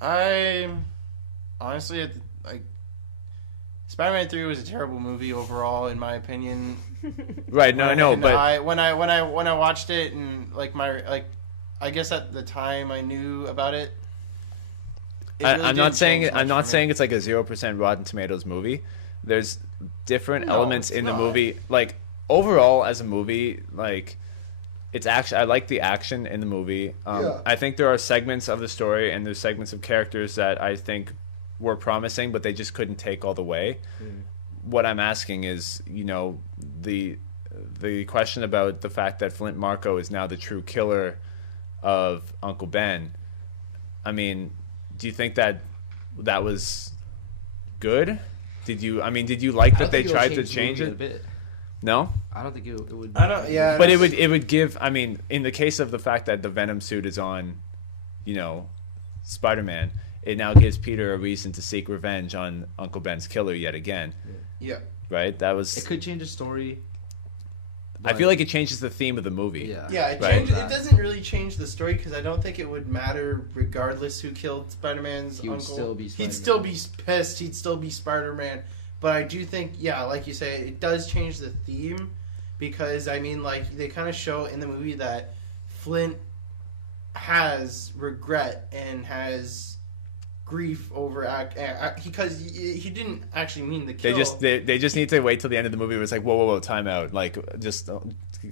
Spider-Man. Honestly, Spider-Man 3 was a terrible movie overall, in my opinion. Right? No, I know, but when I watched it and I guess at the time I knew about it. I'm not saying it's like a 0% Rotten Tomatoes movie. There's different elements in the movie. Like overall, as a movie, like it's actually I like the action in the movie. I think there are segments of the story and there's segments of characters that I think were promising, but they just couldn't take all the way. What I'm asking is, the question about the fact that Flint Marko is now the true killer of Uncle Ben. I mean, do you think that was good? Did you like that they tried to change it? No, I don't think it would. I don't. Yeah, but it would give. I mean, in the case of the fact that the Venom suit is on, Spider-Man, it now gives Peter a reason to seek revenge on Uncle Ben's killer yet again. Yeah. Right. That was. It could change the story. I feel like it changes the theme of the movie. Yeah. It doesn't really change the story because I don't think it would matter regardless who killed Spider-Man's uncle. Would still be Spider-Man. He'd still be pissed. He'd still be Spider-Man. But I do think, like you say, it does change the theme because I mean, like they kind of show in the movie that Flint has regret and has grief over because he didn't actually mean to kill. They just need to wait till the end of the movie where it's like whoa, time out, like just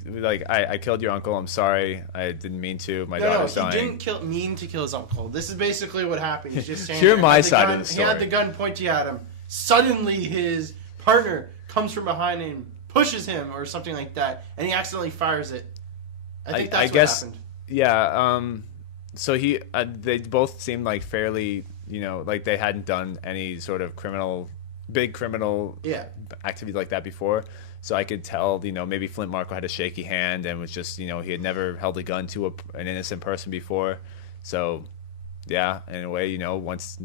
like I killed your uncle, I'm sorry, I didn't mean to, my daughter's dying. He didn't mean to kill his uncle. This is basically what happened. He's just saying hear my side of the story. He had the gun pointing at him. Suddenly his partner comes from behind and pushes him or something like that, and he accidentally fires it. I think that's what happened. Yeah. So they both seemed like fairly, like they hadn't done any sort of big criminal activity like that before. So I could tell, maybe Flint Marko had a shaky hand and was just, he had never held a gun to an innocent person before. So, yeah, in a way, once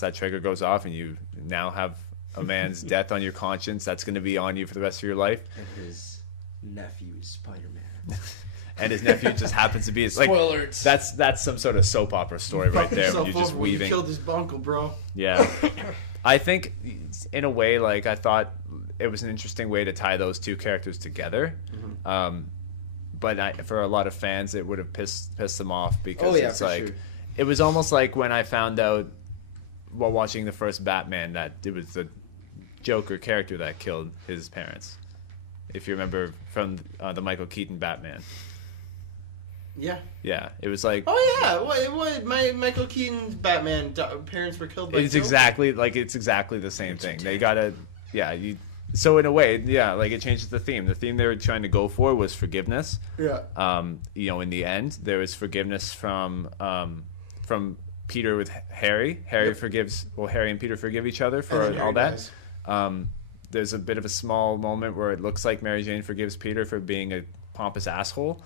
that trigger goes off and you now have a man's death on your conscience, that's going to be on you for the rest of your life. And his nephew is Spider-Man. And his nephew just happens to be his, like, spoilers. That's some sort of soap opera story right there. You're just weaving. You killed his uncle, bro. Yeah. I think, in a way, like, I thought it was an interesting way to tie those two characters together. Mm-hmm. But for a lot of fans, it would have pissed them off because it's like, sure. It was almost like when I found out while watching the first Batman that it was the Joker character that killed his parents. If you remember from the Michael Keaton Batman. Yeah. Yeah, it was like. Oh yeah, what Michael Keaton's Batman parents were killed by. It's exactly the same thing. They gotta, So in a way, like it changes the theme. The theme they were trying to go for was forgiveness. Yeah. In the end, there was forgiveness from Peter with Harry. Harry and Peter forgive each other for all that. There's a bit of a small moment where it looks like Mary Jane forgives Peter for being a pompous asshole.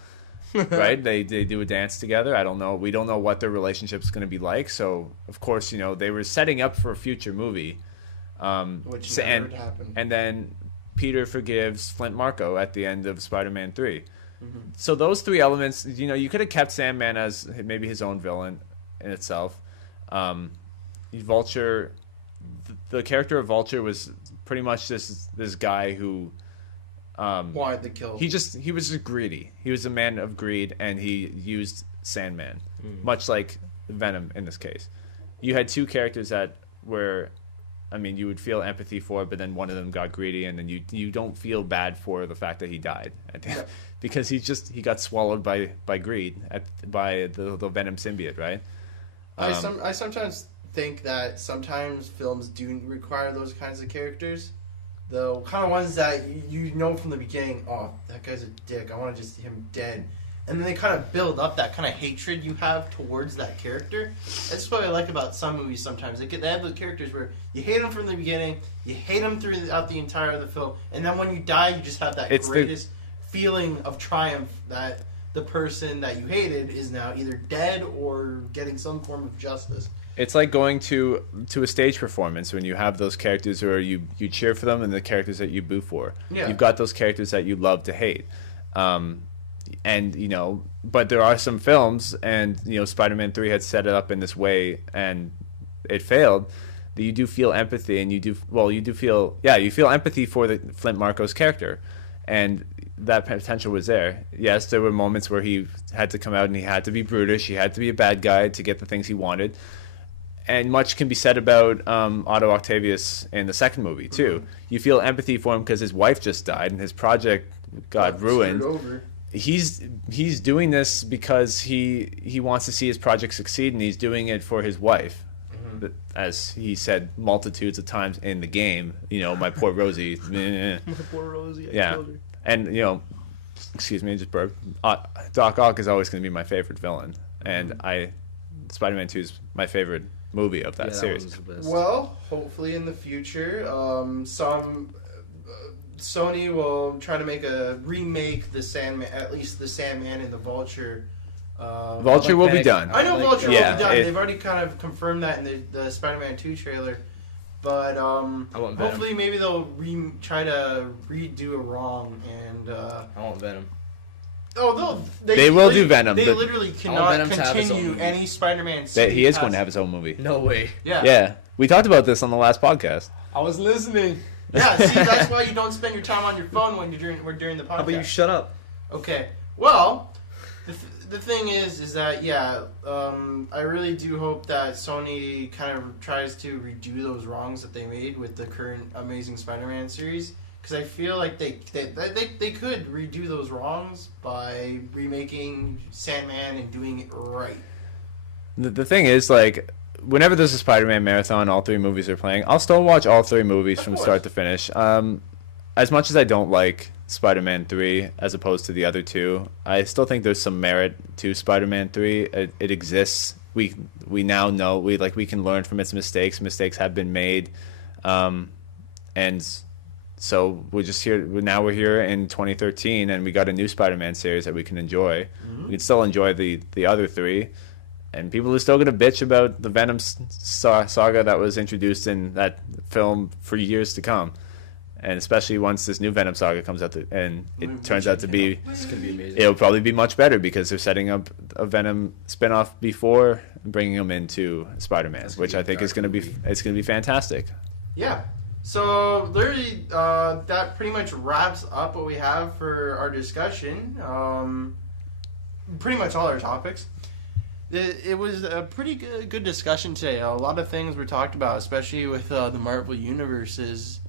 Right? They do a dance together. I don't know. We don't know what their relationship's going to be like. So, of course, they were setting up for a future movie. Which never happened. And then Peter forgives Flint Marko at the end of Spider-Man 3. Mm-hmm. So those three elements, you could have kept Sandman as maybe his own villain in itself. Vulture, the character of Vulture was pretty much this guy who wanted to kill. He was just greedy. He was a man of greed, and he used Sandman, much like Venom in this case. You had two characters that were, you would feel empathy for, but then one of them got greedy, and then you don't feel bad for the fact that he died because he got swallowed by greed by the Venom symbiote, right? I sometimes think that sometimes films do require those kinds of characters. The kind of ones that you know from the beginning, oh, that guy's a dick, I want to just him dead. And then they kind of build up that kind of hatred you have towards that character. That's what I like about some movies sometimes. They have those characters where you hate them from the beginning, you hate them throughout the entire of the film, and then when you die, you just have that greatest feeling of triumph that the person that you hated is now either dead or getting some form of justice. It's like going to a stage performance when you have those characters where you cheer for them and the characters that you boo for. Yeah. You've got those characters that you love to hate. And, you know, but there are some films, and, you know, Spider-Man 3 had set it up in this way, and it failed, that you do feel empathy, and you feel empathy for the Flint Marco's character. And that potential was there. Yes, there were moments where he had to come out and he had to be brutish, he had to be a bad guy to get the things he wanted. And much can be said about Otto Octavius in the second movie, too. Mm-hmm. You feel empathy for him because his wife just died and his project got ruined. He's doing this because he wants to see his project succeed, and he's doing it for his wife. Mm-hmm. As he said multitudes of times in the game, you know, my poor Rosie. My poor Rosie, I killed her. And, you know, excuse me, I just burped. Doc Ock is always going to be my favorite villain. And Spider-Man 2 is my favorite movie of that series. Well, hopefully in the future, Sony will try to remake the Sandman, at least the Sandman and the Vulture. Vulture will be done. I know Vulture will be done. They've already kind of confirmed that in the Spider-Man 2 trailer. But hopefully maybe they'll try to redo a wrong and. I want Venom. Oh, they will do Venom. They literally cannot continue any Spider-Man series. He is going to have his own movie. No way. Yeah. We talked about this on the last podcast. I was listening. Yeah, see, that's why you don't spend your time on your phone when we're during the podcast. How about you shut up? Okay. Well, the thing is that, I really do hope that Sony kind of tries to redo those wrongs that they made with the current Amazing Spider-Man series. Because I feel like they could redo those wrongs by remaking Sandman and doing it right. The thing is, like, whenever there's a Spider-Man marathon, all 3 movies are playing, I'll still watch all 3 movies from start to finish. As much as I don't like Spider-Man 3 as opposed to the other 2, I still think there's some merit to Spider-Man 3. It exists. We now know we can learn from its mistakes. Mistakes have been made, and so we're just here. Now we're here in 2013, and we got a new Spider-Man series that we can enjoy. Mm-hmm. We can still enjoy the other 3, and people are still going to bitch about the Venom saga that was introduced in that film for years to come. And especially once this new Venom saga comes out, and it turns out to be, it's gonna be amazing. It'll probably be much better because they're setting up a Venom spinoff before bringing him into Spider-Man, which I think is going to be fantastic. Yeah. So literally, that pretty much wraps up what we have for our discussion. Pretty much all our topics. It was a pretty good discussion today. A lot of things were talked about, especially with the Marvel universes.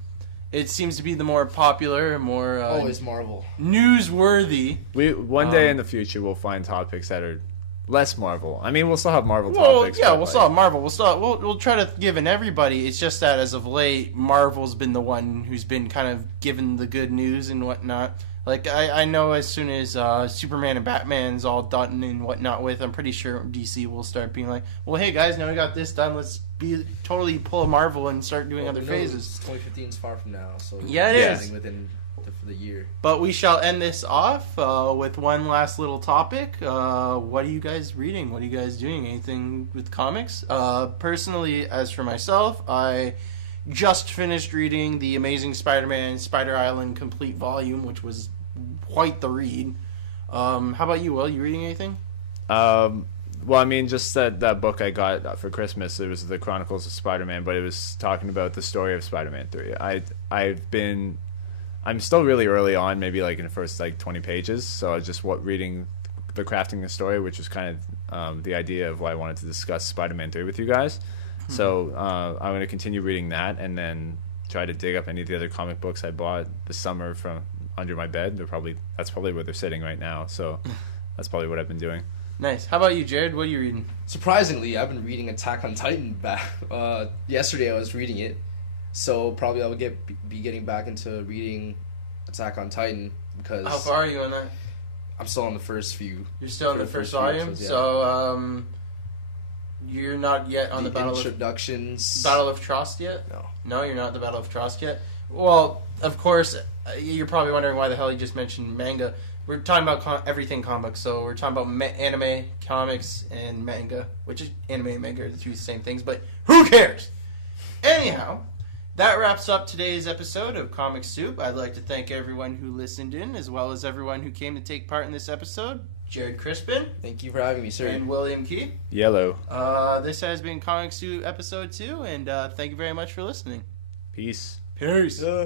It seems to be the more popular, more always Marvel newsworthy. One day in the future we'll find topics that are less Marvel. I mean, we'll still have Marvel topics. Yeah, we'll still have Marvel. We'll try to give in everybody. It's just that as of late, Marvel's been the one who's been kind of given the good news and whatnot. Like, I know as soon as Superman and Batman's all done and whatnot with, I'm pretty sure DC will start being like, well, hey guys, now we got this done, let's totally pull a Marvel and start doing other phases. 2015 is far from now, so yeah, it is. Within the year. But we shall end this off with one last little topic. What are you guys reading? What are you guys doing? Anything with comics? Personally, as for myself, I just finished reading the Amazing Spider-Man Spider Island complete volume, which was quite the read. How about you, Will? You reading anything? Well, I mean, just that book I got for Christmas, it was the Chronicles of Spider-Man, but it was talking about the story of Spider-Man 3. I'm still really early on, maybe like in the first 20 pages, so I was just reading the crafting the story, which was kind of the idea of why I wanted to discuss Spider-Man 3 with you guys. Mm-hmm. So I'm going to continue reading that and then try to dig up any of the other comic books I bought this summer from under my bed. That's probably where they're sitting right now, so that's probably what I've been doing. Nice. How about you, Jared? What are you reading? Surprisingly, I've been reading Attack on Titan back. Yesterday I was reading it, so probably I'll be getting back into reading Attack on Titan because. How far are you on that? I'm still on the first few. You're still on the first volume, episodes, yeah. So you're not yet on the Battle of Trost yet. No, you're not the Battle of Trost yet. Well, of course, you're probably wondering why the hell you just mentioned manga. We're talking about everything comics, so we're talking about anime, comics, and manga, which is anime and manga are the two same things, but who cares? Anyhow, that wraps up today's episode of Comic Soup. I'd like to thank everyone who listened in, as well as everyone who came to take part in this episode. Jared Crispin. Thank you for having me, sir. And William Key. Yellow. This has been Comic Soup episode 2, and thank you very much for listening. Peace. Peace. Yeah.